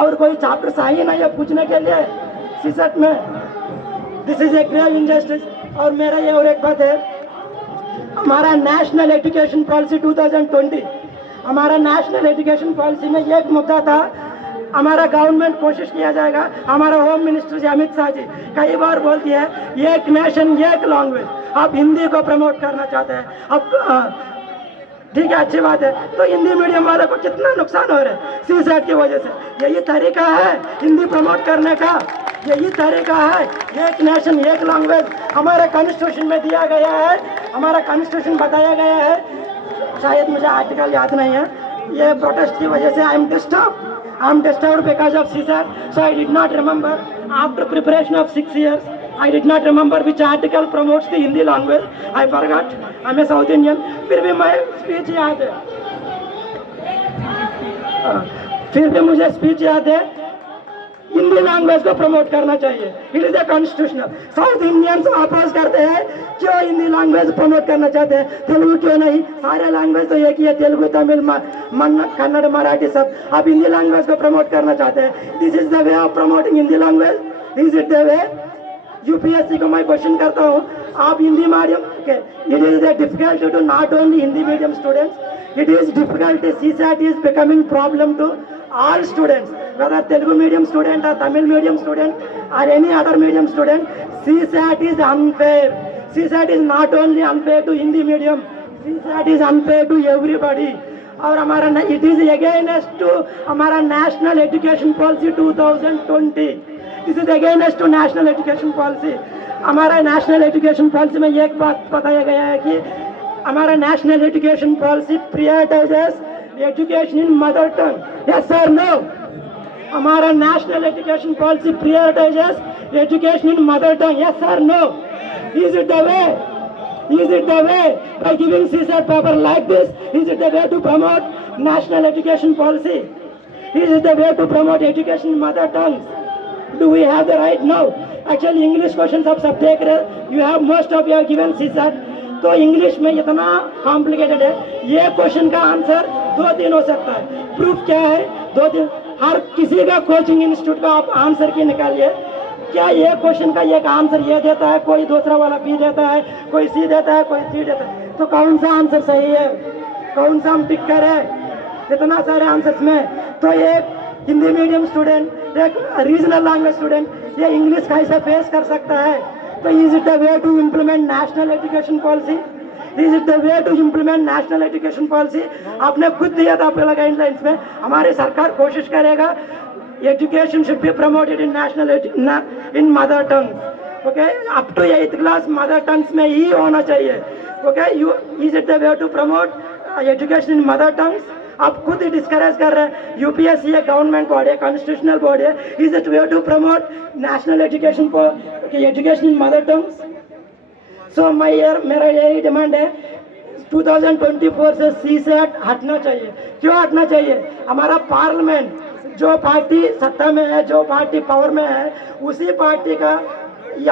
और कोई चैप्टर सही नहीं है पूछने के लिए CSAT में। This is a grave injustice. और मेरा ये और एक बात है, हमारा नेशनल एजुकेशन पॉलिसी 2020, हमारा नेशनल एजुकेशन पॉलिसी में एक मुद्दा था, हमारा गवर्नमेंट कोशिश किया जाएगा, हमारा होम मिनिस्टर जी अमित शाह जी कई बार बोलती है एक नेशन एक लैंग्वेज, आप हिंदी को प्रमोट करना चाहते हैं। अब ठीक है, अच्छी बात है, तो हिंदी मीडियम वालों को कितना नुकसान हो रहा है सीसैट की वजह से। यही तरीका है हिंदी प्रमोट करने का, यही तरीका है एक नेशन एक लैंग्वेज हमारे कॉन्स्टिट्यूशन में दिया गया है, हमारा कॉन्स्टिट्यूशन बताया गया है। शायद मुझे आर्टिकल याद नहीं है, ये प्रोटेस्ट की वजह से I am disturbed because of CSAT, so I did not remember. After preparation of 6 years, I did not remember which article promotes the Hindi language. I forgot. I'm a South Indian. फिर भी मैं speech याद है, फिर भी मुझे speech याद है, हिंदी लैंग्वेज को प्रमोट करना चाहिए। It is a constitutional. South Indians oppose करते हैं, क्यों हिंदी लैंग्वेज प्रमोट करना चाहते हैं, तेलुगु क्यों नहीं? सारे लैंग्वेज तो एक ही है, तेलुगु, तमिल, कन्नड़, मराठी सब। आप हिंदी लैंग्वेज को प्रमोट करना चाहते हैं। This is the way of promoting Hindi language. Is it the way? UPSC को मैं क्वेश्चन करता हूँ, आप हिंदी मीडियम के, it is a difficult to not only Hindi medium students, it is difficult. CSAT is becoming problem to all students, whether Telugu medium student or Tamil medium student or any other medium student. CSAT is unfair. CSAT is not only unfair to Hindi medium, CSAT is unfair to everybody. और हमारा it is against to हमारा national education policy 2020. This is against to national education policy. हमारा national education policy में एक बात बताया गया है कि हमारा national education policy prioritises education in mother tongue. Yes sir, no? हमारा national education policy prioritises education in mother tongue. Yes sir, no? Is it the way? Is it the way by giving CSAT paper like this? Is it the way to promote national education policy? Is it the way to promote education in mother tongue? Do we have the right? No. Actually English questions आप सब देख रहे हैं, you have most of you have given CSAT, तो English में इतना complicated है, ये क्वेश्चन का आंसर 2 दिन हो सकता है। प्रूफ क्या है? 2 दिन। हर किसी का कोचिंग इंस्टीट्यूट का आप आंसर की निकालिए, क्या ये क्वेश्चन का एक आंसर ये देता है, कोई दूसरा वाला बी देता है, कोई सी देता है, कोई सी देता है, तो कौन सा आंसर सही है, कौन सा हम टिक करें इतना सारे आंसर्स में? तो एक हिंदी मीडियम स्टूडेंट, एक रीजनल लैंग्वेज स्टूडेंट, ये इंग्लिश कैसे फेस कर सकता है? तो is it the way to implement national education policy? Is it the way to implement national education policy? आपने खुद दिया था अपने गाइडलाइंस में, हमारी सरकार कोशिश करेगा education should be promoted in national in mother tongue. Okay, up to 8th class mother tongues में ही होना चाहिए। Okay, is it the way to promote education in mother tongues? आप खुद ही डिस्करेज कर रहे हैं। यूपीएससी एक गवर्नमेंट बॉडी है, कॉन्स्टिट्यूशनल बॉडी है। Is it way to promote national education in mother tongues? So मेरा यही डिमांड है, 2024 से CSAT हटना चाहिए। क्यों हटना चाहिए? हमारा पार्लियामेंट, जो पार्टी सत्ता में है, जो पार्टी पावर में है, उसी पार्टी का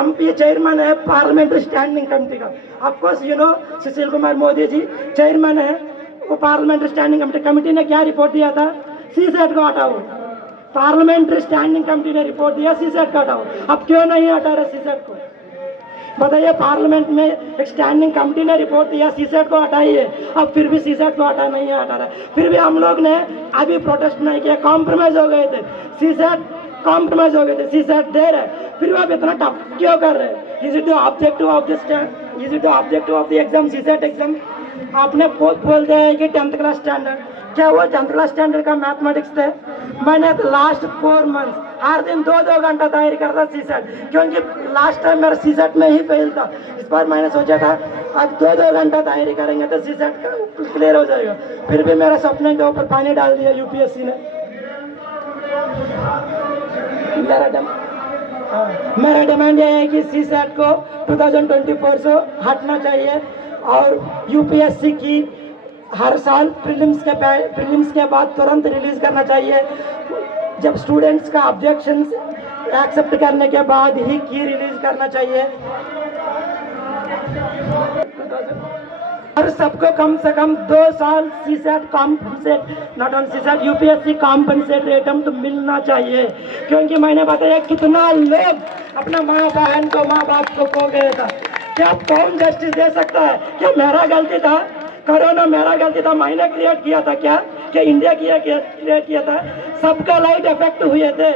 MP चेयरमैन है पार्लियामेंट्री स्टैंडिंग कमेटी का। Of course you know Sushil Kumar Modi ji chairman है। वो पार्लियामेंट्री स्टैंडिंग कमेटी ने क्या रिपोर्ट दिया था? CSAT को हटाओ। पार्लियामेंट्री स्टैंडिंग कमेटी ने रिपोर्ट दिया CSAT को हटाओ। अब क्यों नहीं हटा रहे CSAT को? बताइए, पार्लियामेंट में एक स्टैंडिंग कमेटी ने रिपोर्ट दिया CSAT को हटाइए, अब फिर भी CSAT को हटा रहा। फिर भी हम लोग ने अभी प्रोटेस्ट नहीं किया, कॉम्प्रोमाइज हो गए थे। कॉम्प्रोमाइज हो गए थे, CSAT दे रहे, फिर भी आप इतना टफ क्यों कर रहे हैं? Is it the objective of the exam, CSAT exam? आपने बोल दिया है कि 10th क्लास स्टैंडर्ड, क्या वो 10th क्लास स्टैंडर्ड का मैथमेटिक्स थे? मैंने लास्ट 4 मंथ हर दिन 2-2 घंटा तैयारी करता CSAT, क्योंकि लास्ट टाइम मेरा CSAT में ही फेल था। इस बार मैंने सोचा था अब 2-2 घंटा तैयारी करेंगे तो CSAT क्लियर हो जाएगा। फिर भी मेरा सपने के ऊपर पानी डाल दिया यूपीएससी ने। मेरा डिमांड यह है कि CSAT को 2024 से हटना चाहिए और यूपीएससी की हर साल प्रीलिम्स के बाद तुरंत रिलीज करना चाहिए। जब स्टूडेंट्स का ऑब्जेक्शंस एक्सेप्ट करने के बाद ही की रिलीज करना चाहिए। और सबको कम से कम 2 साल CSAT compensate, not on CSAT, UPSC compensate attempt मिलना चाहिए। क्योंकि मैंने बताया कितना लोग अपना माँ बहन को, माँ बाप को खो गए था, क्या कौन जस्टिस दे सकता है? क्या मेरा गलती था? कोरोना मेरा गलती था? मैंने क्रिएट किया था क्या? क्या इंडिया क्रिएट किया था? सबका लाइट इफेक्ट हुए थे,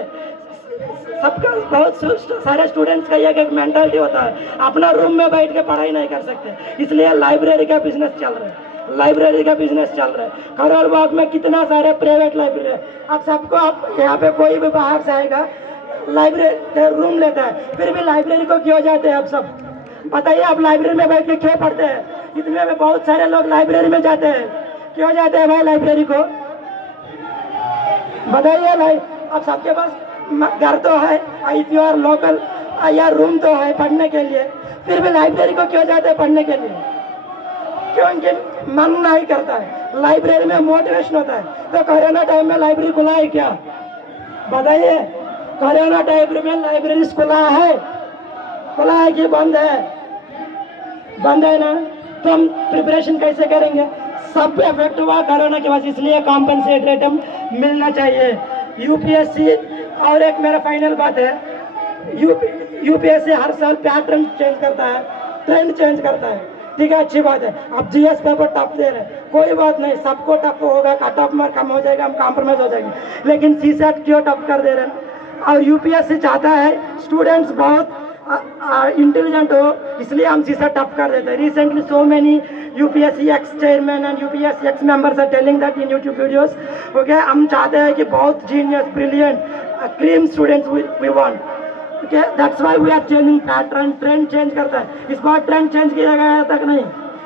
सबका। बहुत सारे स्टूडेंट्स का एक मेंटालिटी होता है, अपना रूम में बैठ के पढ़ाई नहीं कर सकते, इसलिए लाइब्रेरी का बिजनेस चल रहा है। लाइब्रेरी का बिजनेस चल रहा है। करोल बाग में कितना सारे प्राइवेट लाइब्रेरी है। अब सबको, आप यहाँ पे कोई भी बाहर से आएगा, लाइब्रेरी रूम लेता है, फिर भी लाइब्रेरी को क्यों जाते हैं आप सब? बताइए, आप लाइब्रेरी में बैठ के क्यों पढ़ते हैं? इतने में बहुत सारे लोग लाइब्रेरी में जाते हैं, क्यों जाते हैं भाई लाइब्रेरी को? बताइए भाई। अब सबके पास घर तो है, इफ यू आर लोकल, या रूम तो है पढ़ने के लिए, फिर भी लाइब्रेरी को क्यों जाते हैं पढ़ने के लिए? क्योंकि मन नहीं करता है। लाइब्रेरी में मोटिवेशन होता है। तो कोरोना टाइम में लाइब्रेरी खुला है क्या? बताइए, कोरोना टाइम में लाइब्रेरी खुला है कि बंद है? बंद है ना। तो हम प्रिपरेशन कैसे करेंगे? सब इफेक्ट हुआ कोरोना के बाद, इसलिए कॉम्पनसेट रेटम मिलना चाहिए यूपीएससी। और एक मेरा फाइनल बात है, यूपीएससी हर साल पैटर्न चेंज करता है, ट्रेंड चेंज करता है, ठीक है, अच्छी बात है। अब जीएस पेपर टफ दे रहे हैं, कोई बात नहीं, सबको टफ होगा, कट ऑफ मार्क कम हो जाएगा, हम कॉम्प्रोमाइज हो जाएंगे, लेकिन सीसेट क्यों टफ कर दे रहे हैं? और यूपीएससी चाहता है स्टूडेंट्स बहुत इंटेलिजेंट हो, इसलिए हम सीसेट टफ कर देते हैं। Recently so many UPSC ex chairman and UPSC ex members are telling that in YouTube videos. Okay, हम चाहते हैं कि बहुत genius, brilliant, cream students we want. Okay, that's why we are changing pattern. Trend change करता है, इस बार trend change किया गया है तक नहीं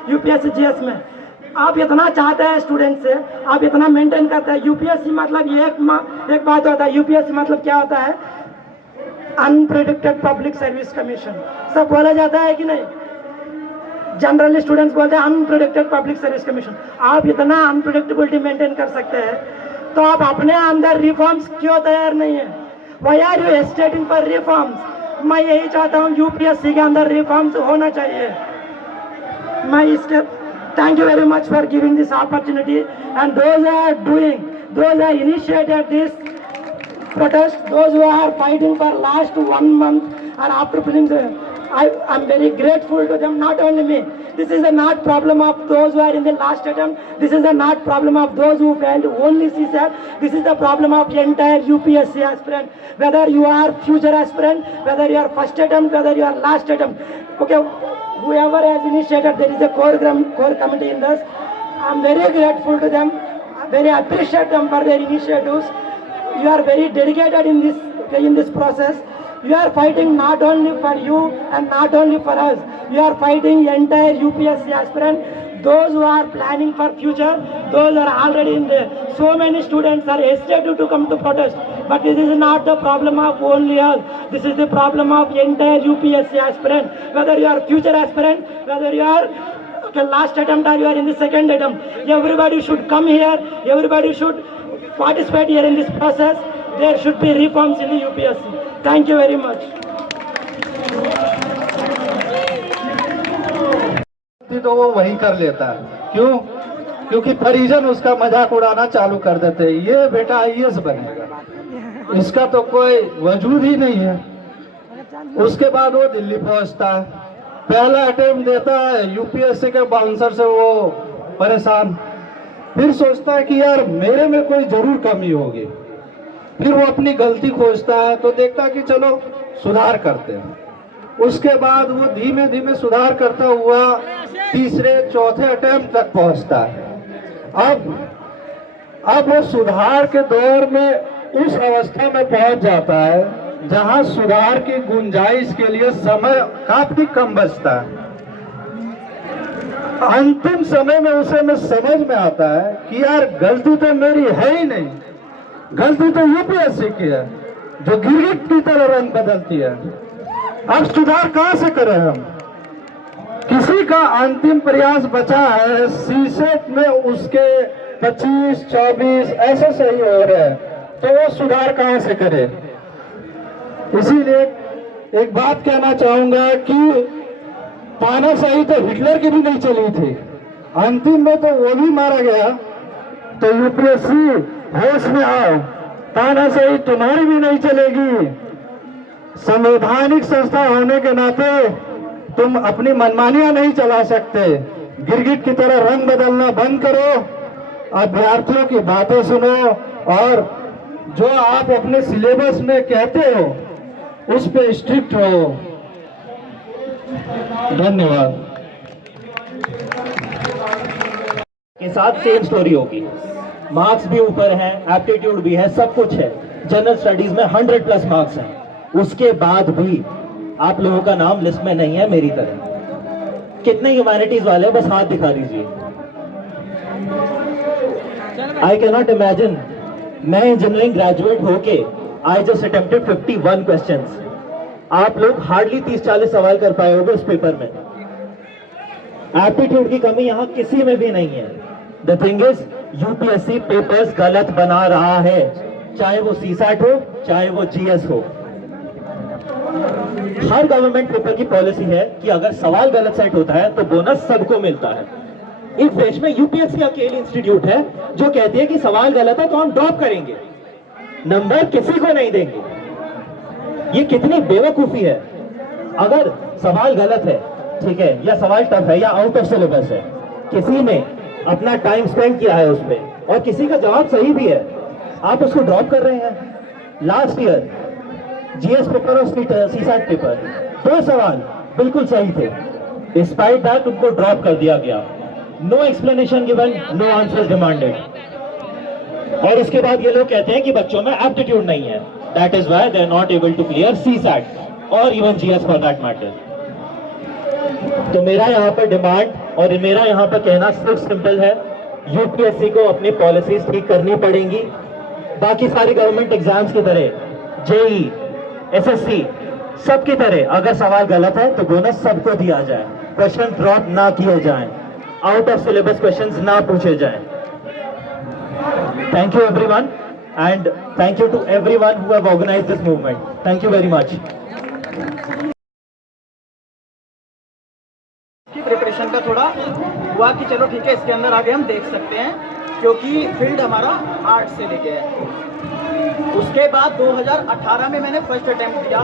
यूपीएससी जीएस में। आप इतना चाहते हैं स्टूडेंट से, आप इतना मेंटेन करते हैं। यूपीएससी मतलब ये एक बात होता है, यूपीएससी मतलब क्या होता है? अनप्रेडिक्टेड पब्लिक सर्विस कमीशन, सब बोला जाता है कि नहीं? जनरली स्टूडेंट्स बोलते हैं अनप्रेडिक्टेड पब्लिक सर्विस कमीशन। आप इतना अनप्रेडिक्टेबिलिटी मेंटेन कर सकते हैं, तो आप अपने अंदर रिफॉर्म्स क्यों तैयार नहीं है? Why are you hesitating for reforms? मैं यही चाहता हूँ, यूपीएससी के अंदर रिफॉर्म्स होना चाहिए। मैं इसके thank you very much for giving this opportunity, and those are initiated this protest, those who are fighting for last 1 month and after prelims, I'm very grateful to them. Not only me, this is a not problem of those who are in the last attempt, this is a not problem of those who failed only CSAT, this is the problem of the entire UPSC aspirant, whether you are future aspirant, whether you are first attempt, whether you are last attempt. Okay, whoever has initiated, there is a core committee in this. I'm very grateful to them, very appreciate them for their initiatives. You are very dedicated in this process. You are fighting not only for you and not only for us. You are fighting entire UPSC aspirant, those who are planning for future, those are already in there. So many students are hesitant to come to protest, but this is not the problem of only us. This is the problem of entire UPSC aspirant. Whether you are future aspirant, whether you are last attempt or you are in the second attempt, everybody should come here. Everybody should participate here in this process. There should be reforms in the UPSC. Thank you very much. तो वो वही कर लेता है, क्यों? क्योंकि परिजन उसका मजाक उड़ाना चालू कर देते हैं, ये बेटा आईएएस बनेगा, इसका तो कोई वजूद ही नहीं है। उसके बाद वो दिल्ली पहुंचता है, पहला अटेम्प्ट देता है, यूपीएससी के बाउंसर से वो परेशान, फिर सोचता है कि यार मेरे में कोई जरूर कमी होगी, फिर वो अपनी गलती खोजता है, तो देखता है कि चलो सुधार करते हैं। उसके बाद वो धीमे धीमे सुधार करता हुआ तीसरे चौथे अटेम्प्ट तक पहुंचता है। अब वो सुधार के दौर में उस अवस्था में पहुंच जाता है जहां सुधार की गुंजाइश के लिए समय काफी कम बचता है। अंतिम समय में उसे में समझ में आता है कि यार गलती तो मेरी है ही नहीं, गलती तो यूपीएससी की है जो गिरगिट की तरह रंग बदलती है। अब सुधार कहां से करें हम? किसी का अंतिम प्रयास बचा है, सीसेट में उसके 25, 24 ऐसे सही हो रहे हैं, तो वो सुधार कहां से करे? इसीलिए एक बात कहना चाहूंगा कि तानाशाही तो हिटलर की भी नहीं चली थी, अंतिम में तो वो भी मारा गया। तो यूपीएससी होश में आओ, तानाशाही तुम्हारी भी नहीं चलेगी। संवैधानिक संस्था होने के नाते तुम अपनी मनमानियां नहीं चला सकते। गिरगिट की तरह रंग बदलना बंद करो, अभ्यर्थियों की बातें सुनो और जो आप अपने सिलेबस में कहते हो उस पे स्ट्रिक्ट रहो। धन्यवाद। के साथ सेम स्टोरी होगी, मार्क्स भी ऊपर हैं, एप्टीट्यूड भी है, सब कुछ है। जनरल स्टडीज में 100+ मार्क्स हैं, उसके बाद भी आप लोगों का नाम लिस्ट में नहीं है मेरी तरह। कितने ह्यूमैनिटीज वाले बस हाथ दिखा दीजिए। आई कैन नॉट इमेजिन, मैं इंजीनियरिंग ग्रेजुएट होके आई जस्ट अटेम्प्टेड 51 क्वेश्चंस। आप लोग हार्डली 30-40 सवाल कर पाए होंगे उस पेपर में। एप्टीट्यूड की कमी यहाँ किसी में भी नहीं है। The thing is UPSC papers गलत बना रहा है, चाहे वो सीसैट हो चाहे वो जीएस हो। हर गवर्नमेंट पेपर की पॉलिसी है कि अगर सवाल गलत सेट होता है तो बोनस सबको मिलता है। इस देश में यूपीएससी अकेली इंस्टीट्यूट है जो कहती है कि सवाल गलत है तो हम ड्रॉप करेंगे, नंबर किसी को नहीं देंगे। ये कितनी बेवकूफी है। अगर सवाल गलत है, ठीक है, या सवाल टफ है या आउट ऑफ सिलेबस है, किसी ने अपना टाइम स्पेंड किया है उस पर और किसी का जवाब सही भी है, आप उसको ड्रॉप कर रहे हैं। लास्ट ईयर जीएस पेपर और सीसैट पेपर 2 सवाल बिल्कुल सही थे, डिस्पाइट दैट उनको ड्रॉप कर दिया गया। No explanation given, no answers demanded. और उसके बाद ये लोग कहते हैं कि बच्चों में एप्टीट्यूड नहीं है, that is why they are not able to clear CSAT और even GS for that matter. तो मेरा यहाँ पर डिमांड और मेरा यहाँ पर कहना सिर्फ सिंपल है, यूपीएससी को अपनी पॉलिसीज ठीक करनी पड़ेंगी। बाकी सारी गवर्नमेंट एग्जाम्स की तरह जेई, एसएससी सबकी तरह अगर सवाल गलत है तो बोनस सबको दिया जाए, क्वेश्चन ड्रॉप ना किए जाएं, आउट ऑफ सिलेबस क्वेश्चंस ना पूछे जाएं। Thank you everyone and thank you to everyone who have organised this movement. Thank you very much. की प्रिपरेशन का थोड़ा हुआ कि चलो ठीक है, इसके अंदर आगे हम देख सकते हैं, क्योंकि फील्ड हमारा आर्ट से लेके है। उसके बाद 2018 में मैंने फर्स्ट अटेम्प्ट दिया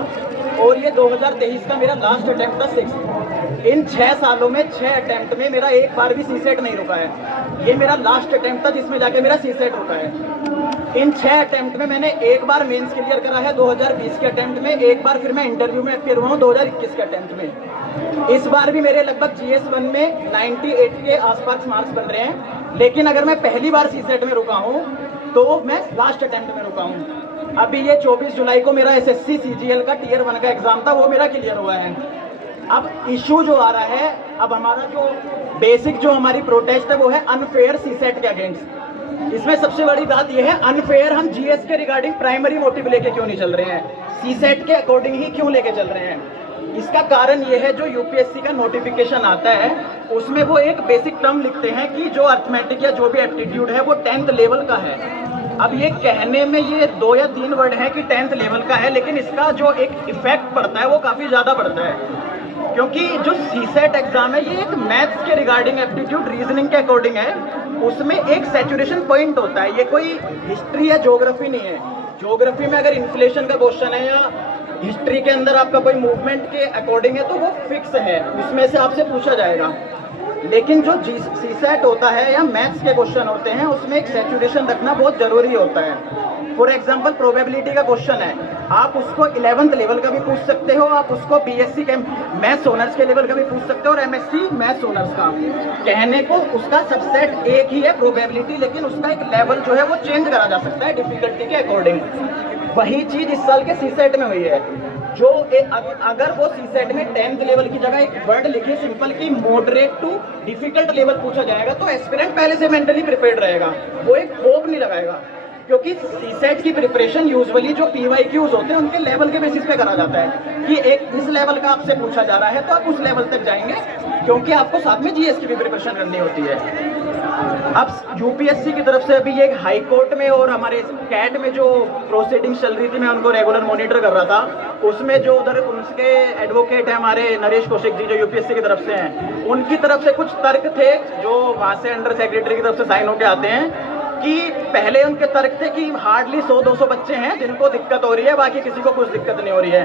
और ये 2023 का मेरा लास्ट अटेम्प्ट था 6th। इन 6 सालों में 6 अटेम्प्ट में मेरा एक बार भी सीसेट नहीं रुका है। ये मेरा लास्ट अटेम्प्ट था जिसमें जाके मेरा सीसेट रुका है। इन 6 अटेम्प्ट में मैंने एक बार मेंस क्लियर करा है 2020 के अटेम्प्ट में, एक बार फिर मैं इंटरव्यू में अपियर हुआ हूँ 2021 के अटेम्प्ट में। इस बार भी मेरे लगभग GS1 में 98 के आसपास मार्क्स बन रहे हैं, लेकिन अगर मैं पहली बार सीसेट में रुका हूँ तो मैं लास्ट अटेम्प्ट में रुका हूँ। अभी ये 24 जुलाई को मेरा SSC CGL का Tier 1 का एग्जाम था, वो मेरा क्लियर हुआ है। अब इशू जो आ रहा है, अब हमारा जो बेसिक जो हमारी प्रोटेस्ट है वो है अनफेयर सीसेट के अगेंस्ट। इसमें सबसे बड़ी बात यह है, अनफेयर हम जीएस के रिगार्डिंग प्राइमरी मोटिव लेके क्यों नहीं चल रहे हैं, सीसेट के अकॉर्डिंग ही क्यों लेके चल रहे हैं। इसका कारण ये है, जो यूपीएससी का नोटिफिकेशन आता है उसमें वो एक बेसिक टर्म लिखते हैं कि जो अर्थमेटिक या जो भी एप्टीट्यूड है वो 10th लेवल का है। अब ये कहने में ये 2 या 3 वर्ड है कि 10th लेवल का है, लेकिन इसका जो एक इफेक्ट पड़ता है वो काफ़ी ज़्यादा पड़ता है, क्योंकि जो सीसेट एग्जाम है ये एक मैथ्स के रिगार्डिंग एप्टीट्यूड रीजनिंग के अकॉर्डिंग है। उसमें एक सैचुरेशन पॉइंट होता है, ये कोई हिस्ट्री या ज्योग्राफी नहीं है। ज्योग्राफी में अगर इन्फ्लेशन का क्वेश्चन है या हिस्ट्री के अंदर आपका कोई मूवमेंट के अकॉर्डिंग है तो वो फिक्स है, उसमें से आपसे पूछा जाएगा। लेकिन जो सीसेट होता है या मैथ्स के क्वेश्चन होते हैं उसमें एक सैचुरेशन रखना बहुत जरूरी होता है। फॉर एग्जांपल प्रोबेबिलिटी का क्वेश्चन है, आप उसको 11th लेवल का भी पूछ सकते हो, आप उसको बीएससी के मैथ्स ऑनर्स के लेवल का भी पूछ सकते हो और एमएससी मैथ्स ऑनर्स का। कहने को उसका सबसेट एक ही है प्रोबेबिलिटी, लेकिन उसका एक लेवल जो है वो चेंज करा जा सकता है डिफिकल्टी के अकॉर्डिंग। वही चीज इस साल के सीसेट में हुई है। जो अगर वो सीसेट में 10th लेवल की जगह एक वर्ड लिखे सिंपल की मॉडरेट टू डिफिकल्ट लेवल पूछा जाएगा तो एस्पिरेंट पहले से मेंटली प्रिपेयर्ड रहेगा, वो एक होप नहीं लगाएगा। क्योंकि सीसेट की प्रिपरेशन यूजुअली जो PYQs होते हैं उनके लेवल के बेसिस पे करा जाता है कि एक इस लेवल का आपसे पूछा जा रहा है तो आप उस लेवल तक जाएंगे, क्योंकि आपको साथ में जीएस की भी प्रिपरेशन करनी होती है। अब यूपीएससी की तरफ से अभी ये हाई कोर्ट में और हमारे कैट में जो प्रोसीडिंग्स चल रही थी, मैं उनको रेगुलर मॉनिटर कर रहा था, उसमें जो उधर उनके एडवोकेट है हमारे नरेश कौशिक जी जो यूपीएससी की तरफ से हैं, उनकी तरफ से कुछ तर्क थे जो वहाँ से अंडर सेक्रेटरी की तरफ से साइन होके आते हैं कि पहले उनके तर्क थे कि हार्डली 100-200 बच्चे हैं जिनको दिक्कत हो रही है, बाकी किसी को कुछ दिक्कत नहीं हो रही है।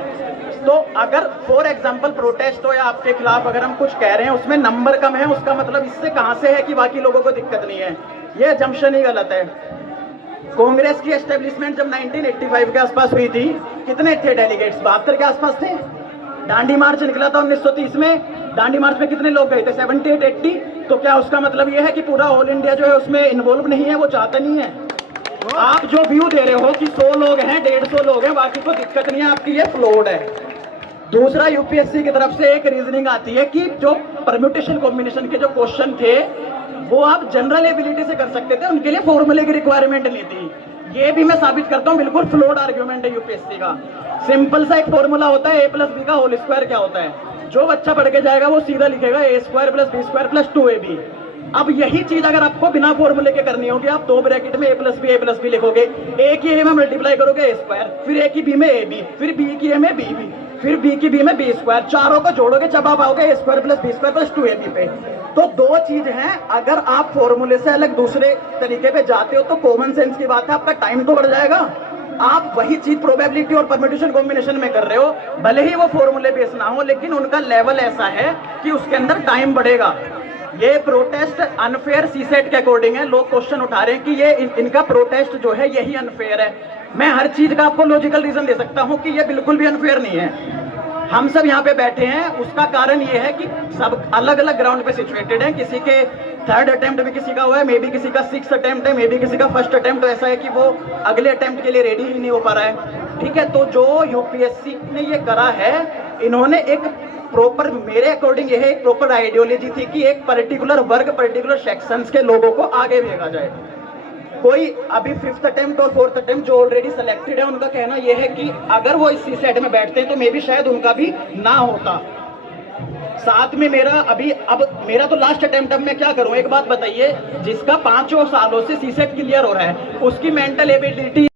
तो अगर फॉर एग्जाम्पल प्रोटेस्ट हो या आपके खिलाफ अगर हम कुछ कह रहे हैं उसमें नंबर कम है, उसका मतलब इससे कहाँ से है कि बाकी लोगों को दिक्कत नहीं है? ये जम्पशन ही गलत है। कांग्रेस की एस्टेब्लिशमेंट जब 1985 के आसपास हुई थी, कितने थे डेलीगेट्स? 72 के आसपास थे। दांडी मार्च निकला था 1930 में, दांडी मार्च में कितने लोग गए थे? 78-80। तो क्या उसका मतलब ये है कि पूरा ऑल इंडिया जो है उसमें इन्वॉल्व नहीं है, वो चाहता नहीं है? आप जो व्यू दे रहे हो कि 100 लोग हैं, 150 लोग हैं, बाकी को दिक्कत नहीं है, आपकी ये फ्लॉड है। दूसरा, यूपीएससी की तरफ से एक रीजनिंग आती है कि जो परम्यूटेशन कॉम्बिनेशन के जो क्वेश्चन थे वो आप जनरल एबिलिटी से कर सकते थे, उनके लिए फॉर्मूले की रिक्वायरमेंट नहीं थी। ये भी मैं साबित करता हूँ, बिल्कुल फ्लॉड आर्ग्यूमेंट है यूपीएससी का। सिंपल सा एक फॉर्मूला होता है, a+b का होल स्क्वायर क्या होता है? जो बच्चा पढ़ के जाएगा वो सीधा लिखेगा a² + b² + 2ab। अब यही चीज अगर आपको बिना फॉर्मूले के करनी होगी, आप 2 ब्रैकेट में a+b लिखोगे, a की a में मल्टीप्लाई करोगे a², फिर a की b में ab, फिर b की a में bb, फिर b की b में b², चारों को जोड़ोगे जब आप आओगे a² + b² + 2ab पे। तो दो चीज हैं, अगर आप फॉर्मूले से अलग दूसरे तरीके पे जाते हो तो कॉमन सेंस की बात है, आपका टाइम तो बढ़ जाएगा। आप वही चीज प्रोबेबिलिटी और परम्यूटेशन कॉम्बिनेशन में कर रहे हो, भले ही वो फॉर्मूले बेस ना हो, लेकिन उनका लेवल ऐसा है कि उसके अंदर टाइम बढ़ेगा। ये प्रोटेस्ट अनफेयर सीसेट के अकॉर्डिंग है। लोग क्वेश्चन उठा रहे हैं कि ये इनका प्रोटेस्ट जो है यही अनफेयर है। मैं हर चीज का आपको लॉजिकल रीजन दे सकता हूं कि ये बिल्कुल भी अनफेयर नहीं है। हम सब यहाँ पे बैठे हैं, उसका कारण ये है कि सब अलग अलग ग्राउंड पे सिचुएटेड हैं। किसी के 3rd अटेम्प्ट में किसी का हुआ है, मे बी किसी का 6th अटेम्प्ट है, मे बी किसी का 1st अटेम्प्ट ऐसा है कि वो अगले अटेम्प्ट के लिए रेडी ही नहीं हो पा रहा है। ठीक है, तो जो यूपीएससी ने ये करा है, इन्होंने एक प्रॉपर, मेरे अकॉर्डिंग यह एक प्रॉपर आइडियोलॉजी थी कि एक पर्टिकुलर वर्ग, पर्टिकुलर सेक्शंस के लोगों को आगे भेजा जाए। कोई अभी 5th अटेम्प्ट और 4th अटेम्प्ट जो ऑलरेडी सिलेक्टेड है, उनका कहना यह है कि अगर वो इस सेट में बैठते तो मे भी शायद उनका भी ना होता। साथ में अब मेरा तो लास्ट अटेम्प्ट, अब मैं क्या करूं? एक बात बताइए, जिसका 5 सालों से सीसेट क्लियर हो रहा है, उसकी मेंटल एबिलिटी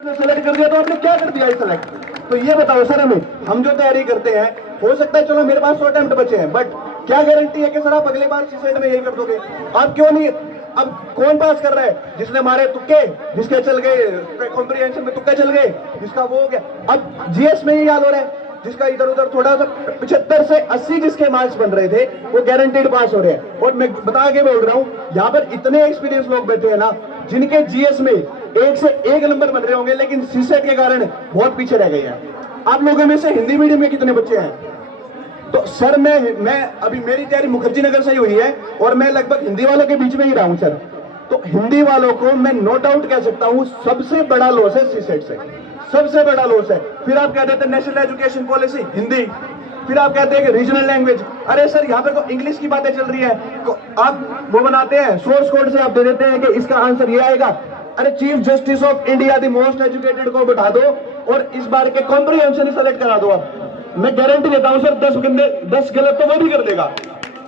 सेलेक्ट कर दिया तो आपने क्या कर दिया सेलेक्ट? तो ये बताओ सर, हम जो तैयारी करते हैं, हो सकता है चलो मेरे पास 100 अटेम्प्ट बचे हैं, बट क्या गारंटी है कि सर आप अगली बार सीसेट में यही कर दोगे? आप क्यों नहीं? अब कौन पास कर रहा है? जिसने मारे तुक्के, जिसके चल गए कॉम्प्रिहेंशन में तुक्के चल गए, जिसका वो हो गया। अब जीएस में यही हाल हो रहा है, जिसका इधर उधर थोड़ा सा 75 से 80 जिसके मार्क्स बन रहे थे वो गारंटीड पास हो रहे हैं। और मैं बता के बोल रहा हूँ, यहाँ पर इतने एक्सपीरियंस लोग बैठे हैं ना, जिनके जीएस में 1 से 1 नंबर बन रहे होंगे, लेकिन सीसेट के कारण बहुत पीछे रह गए हैं। आप लोगों में से हिंदी मीडियम में कितने बच्चे हैं? तो सर मैं अभी मेरी तैयारी मुखर्जी नगर से ही हुई है और मैं लगभग हिंदी वालों के बीच में ही रहा हूँ सर। तो हिंदी वालों को मैं नो डाउट कह सकता हूँ सबसे बड़ा लॉस है सीसेट से, सबसे बड़ा लॉस है। फिर आप कह देते हैं नेशनल एजुकेशन पॉलिसी हिंदी, फिर आप कहते हैं कि रीजनल लैंग्वेज। अरे सर, यहाँ पे तो इंग्लिश की बातें चल रही है, तो आप वो बनाते हैं सोर्स कोड से, आप दे देते हैं कि इसका आंसर ये आएगा। अरे chief justice of India the most educated को बैठा दो और इस बार के कॉम्प्रिहेंशन सेलेक्ट करा दो। आप, मैं गारंटी देता हूं सर, 10 गलत तो वो भी कर देगा।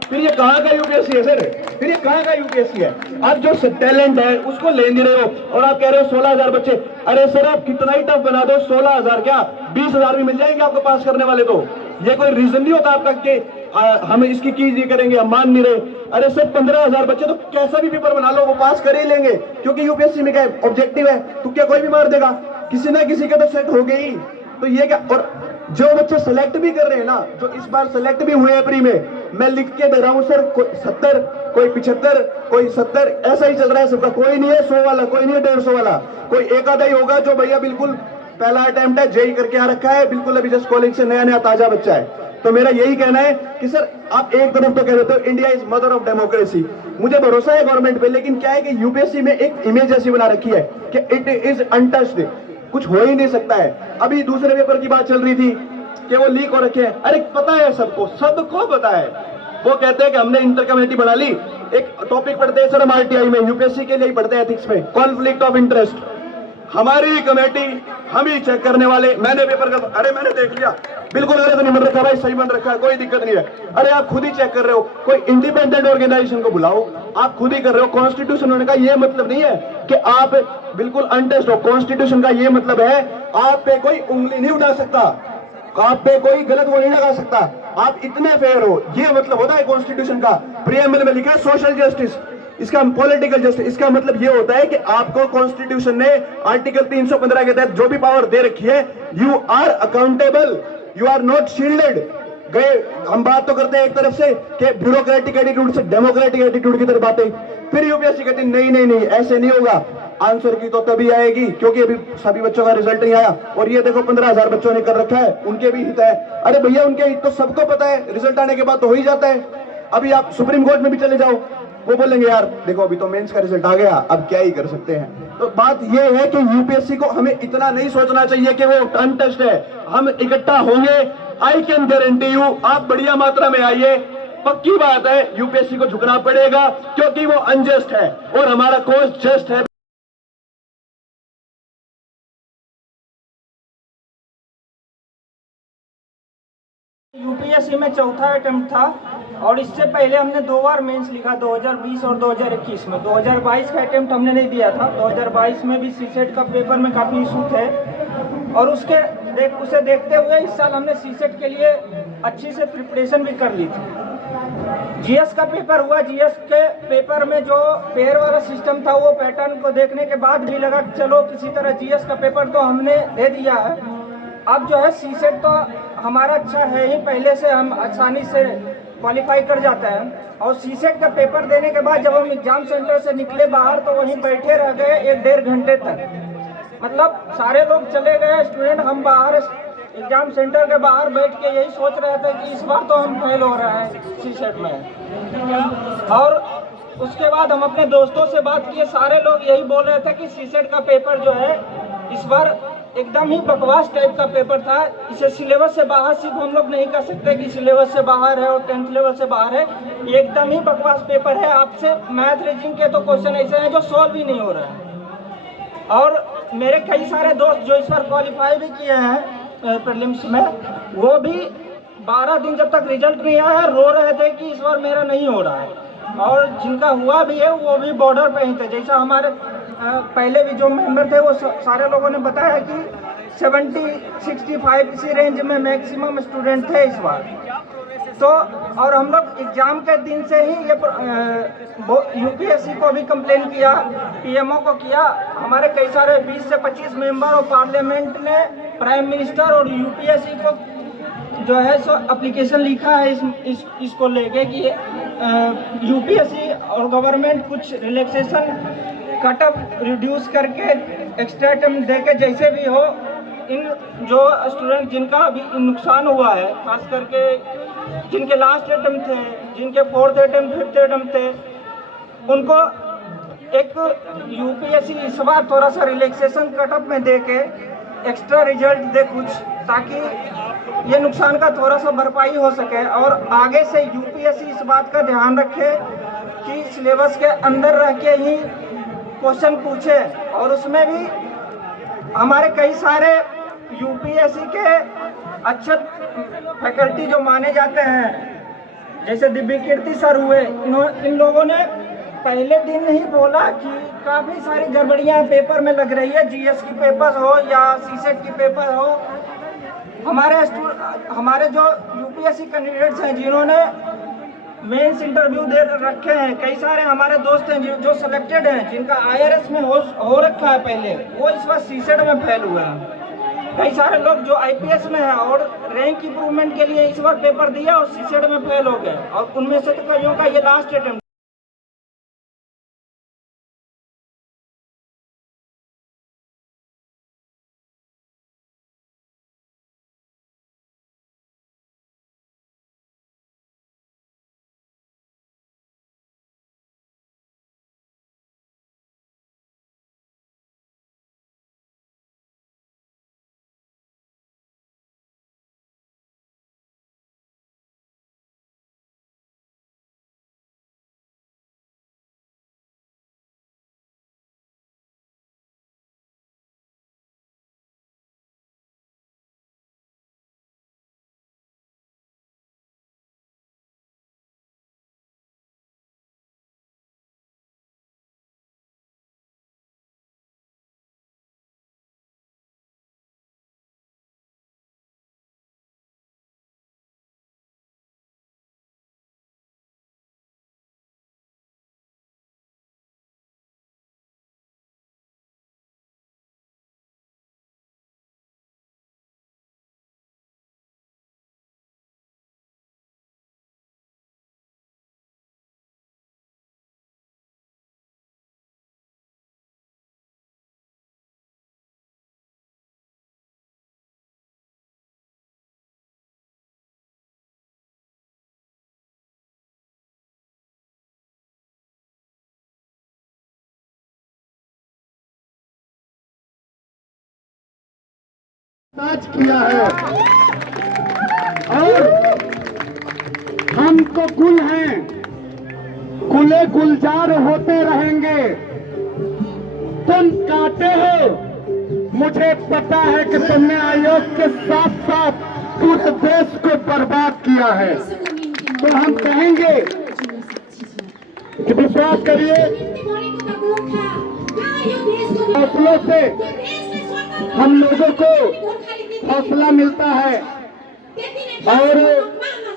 फिर ये कहाँ का यूपीएससी है सर? फिर ये कहाँ का यूपीएससी है? आप जो टैलेंट है उसको ले नहीं रहे हो और आप कह रहे हो 16,000 बच्चे। अरे सर, आप कितना ही टफ बना दो, 16,000 क्या 20,000 भी मिल जाएंगे आपको पास करने वाले। तो ये कोई रीजन नहीं होता आपका कि हम इसकी की नहीं करेंगे, हम मान नहीं रहे। अरे सर 15,000 बच्चे तो कैसा भी पेपर बना लो वो पास कर ही लेंगे, क्योंकि यूपीएससी में क्या ऑब्जेक्टिव है, तो क्या कोई भी मार देगा, किसी ना किसी का तो सेट हो गई। तो ये क्या, और जो बच्चे सेलेक्ट भी कर रहे हैं ना, जो इस बार सेलेक्ट भी हुए हैं प्री में, मैं लिख के दे रहा हूं सर, कोई 70, कोई 75, कोई 70, ऐसा ही चल रहा है सबका। कोई नहीं है 100 वाला, कोई नहीं है 150 वाला, कोई एक आधा ही होगा जो भैया बिल्कुल पहला अटेम्प्ट है, जेई करके आ रखा है, बिल्कुल अभी जस्ट कॉलेज से नया नया ताजा बच्चा है। तो मेरा यही कहना है कि सर आप एक तरफ तो कह देते हो India is mother of democracy, मुझे भरोसा है गवर्नमेंट पे, लेकिन क्या है कि यूपीएससी में एक इमेज ऐसी बना रखी है कि इट इज अनटच्ड, कुछ हो ही नहीं सकता है। अभी दूसरे पेपर की बात चल रही थी कि वो लीक हो रखे हैं, अरे पता है सबको, सबको पता है। वो कहते हैं कि हमने इंटर कमेटी बना ली, एक टॉपिक पढ़ते हैं सर हम आरटीआई में, यूपीएससी के लिए ही पढ़ते हैं एथिक्स में, कॉन्फ्लिक्ट ऑफ इंटरेस्ट। हमारी कमेटी, हम ही चेक करने वाले, मैंने पेपर का, अरे मैंने देख लिया, बिल्कुल गलत नहीं बन रखा भाई, सही बन रखा है, कोई दिक्कत नहीं है। अरे आप खुद ही चेक कर रहे हो, कोई इंडिपेंडेंट ऑर्गेनाइजेशन को बुलाओ, आप खुद ही कर रहे हो। कॉन्स्टिट्यूशन होने का ये मतलब नहीं है कि आप बिल्कुल अनटेस्ट हो, कॉन्स्टिट्यूशन का ये मतलब है आप पे कोई उंगली नहीं उठा सकता, आप पे कोई गलत वो नहीं लगा सकता, आप इतने फेयर हो, ये मतलब होता है कॉन्स्टिट्यूशन का। प्रीएम्बल में लिखा है सोशल जस्टिस, इसका पॉलिटिकल जस्टिस, इसका मतलब ये होता है कि आपको कॉन्स्टिट्यूशन ने आर्टिकल 315 के तहत जो भी पावर दे रखी है, you are accountable, you are not shielded. गए हम बात तो करते हैं एक तरफ से कि ब्यूरोक्रेटिक एटीट्यूड से डेमोक्रेटिक एटीट्यूड की तरफ बातें, फिर यूपीएससी कहती नहीं नहीं नहीं ऐसे नहीं होगा, आंसर की तो तभी आएगी क्योंकि अभी सभी बच्चों का रिजल्ट नहीं आया, और ये देखो 15,000 बच्चों ने कर रखा है, उनके भी हित है। अरे भैया उनके हित तो सबको पता है, रिजल्ट आने के बाद तो हो ही जाता है। अभी आप सुप्रीम कोर्ट में भी चले जाओ, वो बोलेंगे यार देखो अभी तो मेंस का रिजल्ट आ गया, अब क्या ही कर सकते हैं। तो बात ये है कि यूपीएससी को हमें इतना नहीं सोचना चाहिए कि वो अनटच्ड है, हम इकट्ठा होंगे, आई कैन गारंटी यू, आप बढ़िया मात्रा में आइए, पक्की बात है यूपीएससी को झुकना पड़ेगा क्योंकि वो अनजस्ट है और हमारा कोर्स जस्ट है। यूपीएससी में चौथा अटेम्प्ट था और इससे पहले हमने 2 बार मेंस लिखा, 2020 और 2021 में। 2022 का अटेम्प्ट हमने नहीं दिया था, 2022 में भी सीसेट का पेपर में काफ़ी इशू थे और उसे देखते हुए इस साल हमने सीसेट के लिए अच्छी से प्रिपरेशन भी कर ली थी। जीएस का पेपर हुआ, जीएस के पेपर में जो पेयर वाला सिस्टम था वो पैटर्न को देखने के बाद भी लगा चलो किसी तरह जीएस का पेपर तो हमने दे दिया है। अब जो है सीसेट तो हमारा अच्छा है ही, पहले से हम आसानी से क्वालिफाई कर जाते हैं, और सीसेट का पेपर देने के बाद जब हम एग्जाम सेंटर से निकले बाहर तो वहीं बैठे रह गए 1-1.5 घंटे तक, मतलब सारे लोग चले गए स्टूडेंट, हम बाहर एग्जाम सेंटर के बाहर बैठ के यही सोच रहे थे कि इस बार तो हम फेल हो रहे हैं सीसेट में। और उसके बाद हम अपने दोस्तों से बात किए, सारे लोग यही बोल रहे थे कि सीसेट का पेपर जो है इस बार एकदम ही बकवास टाइप का पेपर था, इसे सिलेबस से बाहर सिर्फ हम लोग नहीं कर सकते कि सिलेबस से बाहर है और 10th लेवल से बाहर है, ये एकदम ही बकवास पेपर है। आपसे मैथ रीजनिंग के तो क्वेश्चन ऐसे हैं जो सॉल्व ही नहीं हो रहे हैं। और मेरे कई सारे दोस्त जो इस बार क्वालिफाई भी किए हैं प्रीलिम्स में, वो भी 12 दिन जब तक रिजल्ट नहीं आया रो रहे थे कि इस बार मेरा नहीं हो रहा है, और जिनका हुआ भी है वो भी बॉर्डर पे ही थे। जैसा हमारे पहले भी जो मेंबर थे वो सारे लोगों ने बताया कि 70-65 इसी रेंज में मैक्सिमम स्टूडेंट थे इस बार। तो और हम लोग एग्ज़ाम के दिन से ही ये यूपीएससी को भी कंप्लेन किया, पीएमओ को किया, हमारे कई सारे 20 से 25 मेंबर और पार्लियामेंट ने प्राइम मिनिस्टर और यूपीएससी को जो है सो एप्लीकेशन लिखा है इसको लेके कि यूपीएससी और गवर्नमेंट कुछ रिलैक्सेशन कट ऑफ रिड्यूस करके एक्स्ट्रा अटेम्प्ट दे के जैसे भी हो, इन जो स्टूडेंट जिनका अभी नुकसान हुआ है, खास करके जिनके लास्ट अटेम्प्ट थे, जिनके 4th अटेम्प्ट 5th अटेम्प्ट थे, उनको एक यूपीएससी इस बार थोड़ा सा रिलैक्सेशन कट ऑफ में दे के एक्स्ट्रा रिजल्ट दे कुछ, ताकि ये नुकसान का थोड़ा सा भरपाई हो सके। और आगे से यूपीएससी इस बात का ध्यान रखे कि सिलेबस के अंदर रह के ही क्वेश्चन पूछे, और उसमें भी हमारे कई सारे यूपीएससी के अच्छे फैकल्टी जो माने जाते हैं, जैसे दिव्य कीर्ति सर हुए, इन लोगों ने पहले दिन ही बोला कि काफ़ी सारी गड़बड़ियाँ पेपर में लग रही है, जीएस की पेपर हो या सीसेट की पेपर हो। हमारे जो यूपीएससी कैंडिडेट्स हैं जिन्होंने मेंस इंटरव्यू दे रखे हैं। कई सारे हमारे दोस्त हैं जो सिलेक्टेड हैं, जिनका आईआरएस में हो रखा है पहले, वो इस बार सीसेट में फेल हुआ है। कई सारे लोग जो आईपीएस में हैं और रैंक इंप्रूवमेंट के लिए इस बार पेपर दिया और सीसेट में फेल हो गए, और उनमें से तो कईयों का ये लास्ट अटेम्प्ट। ताज किया है और हम तो गुल हैं, गुले गुलजार होते रहेंगे। तुम काटे हो, मुझे पता है कि तुमने आयोग के साथ साथ पूरे देश को बर्बाद किया है। तो हम कहेंगे कि विश्वास करिए, हौसलों से हम लोगों को हौसला मिलता है और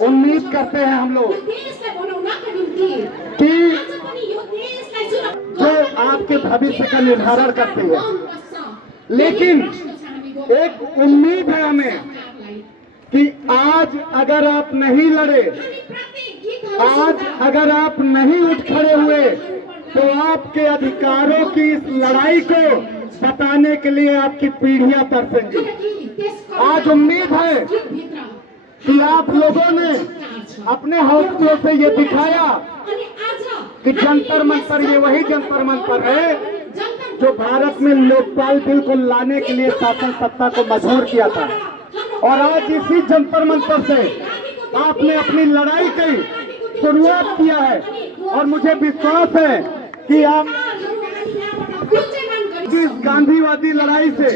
उम्मीद करते हैं हम लोग कि जो आपके भविष्य का निर्धारण करते हैं। लेकिन एक उम्मीद है हमें कि आज अगर आप नहीं लड़े, आज अगर आप नहीं उठ खड़े हुए, तो आपके अधिकारों की इस लड़ाई को बताने के लिए आपकी पीढ़ियां तरसेंगी। आज उम्मीद है कि आप लोगों ने अपने हौसलों से ये दिखाया कि जंतर मंतर ये वही जंतर मंतर है जो भारत में लोकपाल बिल को लाने के लिए शासन सत्ता को मजबूर किया था। और आज इसी जंतर मंतर से आपने अपनी लड़ाई की शुरुआत किया है और मुझे विश्वास है कि आप इस गांधीवादी लड़ाई से,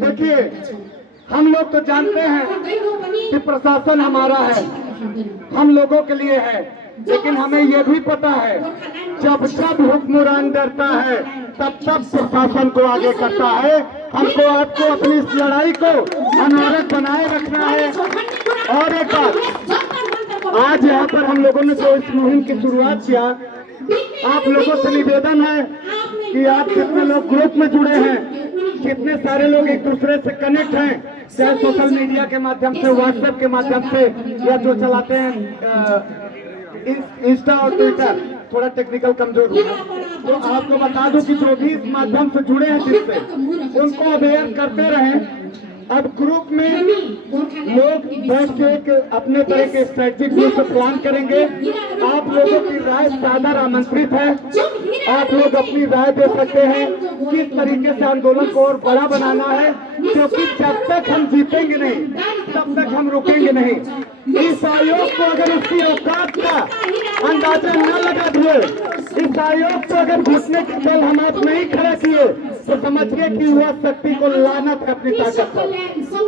देखिए हम लोग तो जानते हैं कि प्रशासन हमारा है, हम लोगों के लिए है, लेकिन हमें यह भी पता है जब जब हुक्मरान डरता है तब तब प्रशासन को आगे करता है। हमको आपको अपनी इस लड़ाई को अनारत बनाए रखना है। और एक बात, आज यहाँ पर हम लोगों ने जो इस मुहिम की शुरुआत किया, आप लोगों से निवेदन है कि आप कितने लोग ग्रुप में जुड़े हैं, कितने सारे लोग एक दूसरे से कनेक्ट हैं, चाहे सोशल मीडिया के माध्यम से, व्हाट्सएप के माध्यम से, या जो चलाते हैं इंस्टा और ट्विटर, थोड़ा टेक्निकल कमजोर हुआ, तो आपको बता दूं कि जो भी इस माध्यम से जुड़े हैं जिससे, उनको अवेयर करते रहें। अब ग्रुप में लोग बैठ के एक अपने तरह के स्ट्रेटेजिक व्यू से प्लान करेंगे। आप लोगों की राय सादर आमंत्रित है, आप लोग अपनी राय दे सकते हैं किस तरीके से आंदोलन को और बड़ा बनाना है, क्योंकि जब तक हम जीतेंगे नहीं तब तक हम रुकेंगे नहीं। इस आयोग को अगर उसकी औकात का अंदाजा न लगा दिए, इस आयोग को अगर घुसने के बल हम आप नहीं खड़ा किए, तो समझिए कि युवा शक्ति को लानत है अपनी ताकत पर।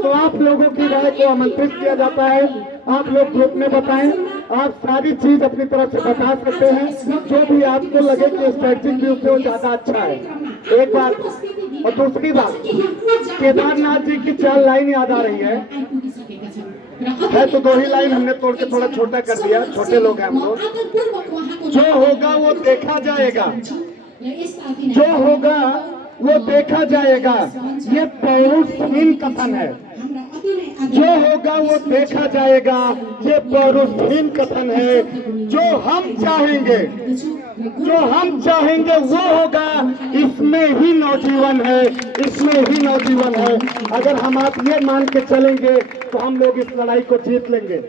तो आप लोगों की राय को आमंत्रित किया जाता है, आप लोग ग्रुप में बताएं, आप सारी चीज अपनी तरफ से बता सकते हैं, जो भी आपको लगे कि स्ट्रेटेजिक व्यू से वो ज्यादा अच्छा है। एक बात, और दूसरी बात, केदारनाथ जी की 4 लाइन याद आ रही है है तो 2 ही लाइन हमने तोड़ के थोड़ा छोटा कर दिया, छोटे लोग हैं हम लोग। जो होगा वो देखा जाएगा, जो होगा वो देखा जाएगा, ये पौरुषहीन कथन है। जो होगा वो देखा जाएगा, ये पौरुषहीन कथन है। जो हम चाहेंगे, जो हम चाहेंगे वो होगा, इसमें ही नौजीवन है, इसमें ही नौजीवन है। अगर हम आप ये मान के चलेंगे तो हम लोग इस लड़ाई को जीत लेंगे।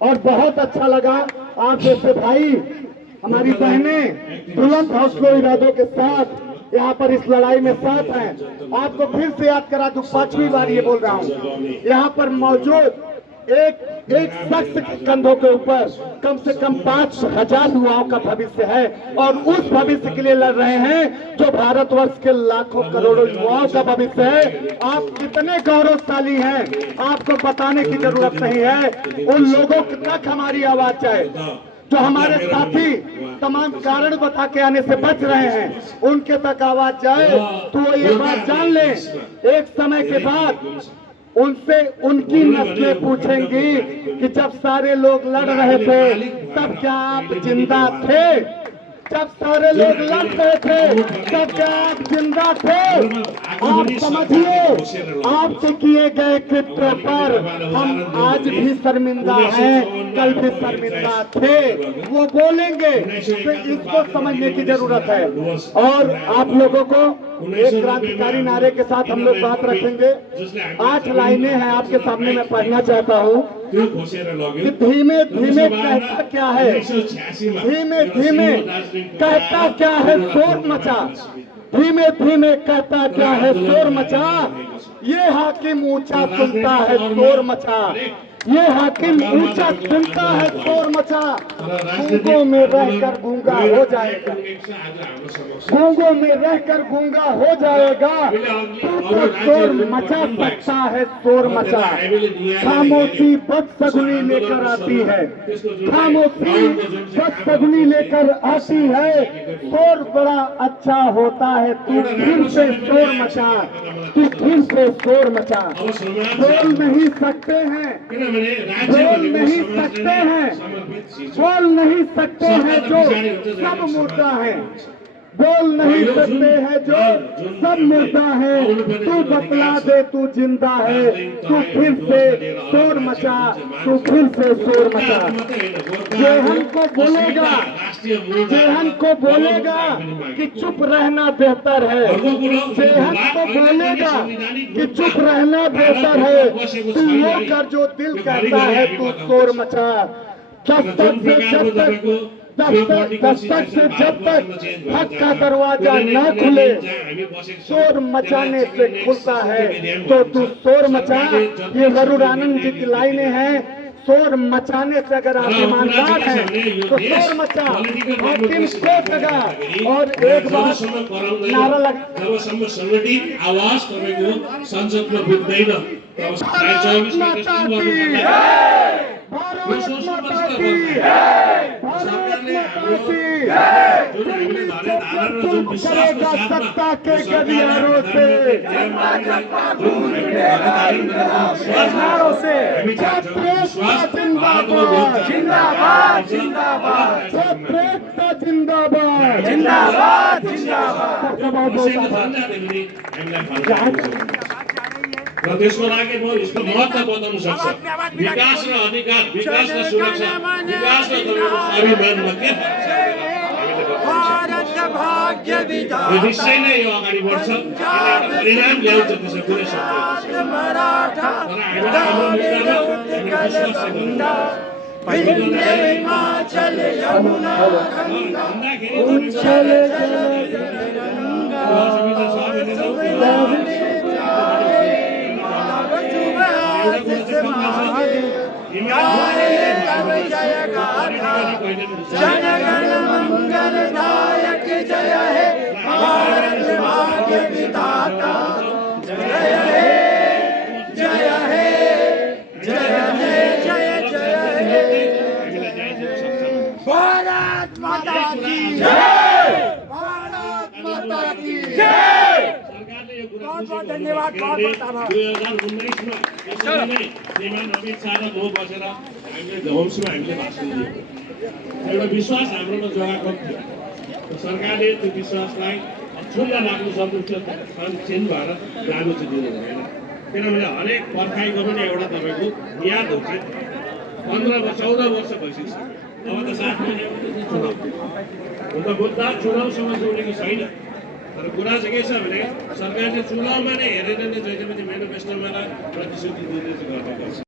और बहुत अच्छा लगा आप जैसे भाई, हमारी बहनें बुलंद हौसलों इरादों के साथ यहाँ पर इस लड़ाई में साथ हैं। आपको फिर से याद करा दूं, 5वीं बार ये बोल रहा हूँ, यहाँ पर मौजूद एक शख्स के कंधों के ऊपर कम से कम 5,000 युवाओं का भविष्य है, और उस भविष्य के लिए लड़ रहे हैं जो भारतवर्ष के लाखों करोड़ों युवाओं का भविष्य है। आप कितने गौरवशाली हैं, आपको बताने की जरूरत नहीं है। उन लोगों तक हमारी आवाज जाए जो हमारे साथी तमाम कारण बता के आने से बच रहे हैं, उनके तक आवाज जाए तो वो ये बात जान लें, एक समय के बाद उनसे उनकी नस्लें पूछेंगी कि जब सारे लोग लड़ रहे थे तब क्या आप जिंदा थे? जब सारे लोग लड़ रहे थे तब क्या आप जिंदा थे? आप समझिए, आपसे किए गए कृत्यों पर हम आज भी शर्मिंदा हैं, कल भी शर्मिंदा थे। वो बोलेंगे तो इसको समझने की जरूरत है। और आप लोगों को एक क्रांतिकारी नारे के साथ हम लोग बात रखेंगे। 8 लाइनें हैं आपके सामने, मैं पढ़ना चाहता हूँ कि धीमे धीमे कहता क्या है, धीमे धीमे कहता क्या है शोर मचा, धीमे धीमे कहता क्या है शोर मचा, ये हाकिम ऊंचा सुनता है शोर मचा, ये हाकिम ऊंचा सुनता है शोर मचा। गूंगों में रहकर गूंगा हो जाएगा, गूंगों में रहकर गूंगा हो जाएगा, तू तो शोर मचा सकता है शोर मचा। खामोशी बदसगुनी लेकर आती है, खामोशी बदसगुनी लेकर आती है, शोर बड़ा अच्छा होता है, तू फिर से शोर मचा, तू फिर से शोर मचा। बोल नहीं सकते हैं, बोल नहीं सकते हैं, बोल नहीं सकते हैं जो सब मुर्दा है, बोल नहीं सकते हैं जो सब मुर्दा है, तू बतला दे तू जिंदा है, तू फिर से शोर मचा, तू फिर से शोर मचा। जेहन को बोलेगा, जेहन को बोलेगा कि चुप रहना बेहतर है, जेहन को बोलेगा कि चुप रहना बेहतर है, तू वो कर जो दिल कहता है, तू शोर मचा। दस्तक से जब तक दस्तक से जब तक हक का दरवाजा न खुले, शोर मचाने से खुलता है, तो तू शोर मचा। ये गरुड़ आनंद जी की लाइनें हैं। शोर मचाने से अगर आप ईमानदार हैं तो शोर मचा, हाकिम को जगा। और एक बार नारा लगा, आवाज तपाईँको संसदमा पुग्दैन। भारत माता की जय, भारत माता की जय, भारत माता की जय। तुम करेगा सत्ता के गलियारों से, जिंदाबाद जिंदाबाद जिंदाबाद, छत्रेकता जिंदाबाद जिंदाबाद जिंदाबाद। र त्यसको लागि म यसको महत्त्व बताउन सक्छ। विकास र अधिकार, विकास र सुरक्षा, विकास र स्वाभिमानमा के निश्चय नै यो अगाडि बढ्छ, परिणाम ल्याउँछ, त्यसो कुनै सन्देह छैन। तर हामीले जनगण मंगलदायक जय हे भारत भाग्य विधाता, जय हे जय हे जय हे जय जय हे। भारत माता की जय, भारत माता की जय। बहुत धन्यवाद, बहुत बहुत आभार। 2019 में यसरी नै श्रीमान अमित शाह र म बसेर हामीले होम्समा हामीले भाषण दियौँ। एउटा विश्वास हाम्रोमा जगाएको थियो। सरकारले त्यो विश्वासलाई अक्षुण्ण राख्नु सक्नु थियो, क्षीण भएर जानु चाहिँ दिनु भएन। किनभने हरेक पर्खाइको पनि एउटा तपाईँको याद हुन्छ। 14 वर्ष भइसक्यो। अब त 7 महिना चुनाव हुन त मुद्दा चुनावसँग जोडेको छैन। तर कुरा चाहिँ के छ भने सरकारले चुनावमा नै हेरेर नै जहिले पनि मेनिफेस्टोमा प्रतिश्रुति दिँदै चाहिँ गर्ने गर्छ।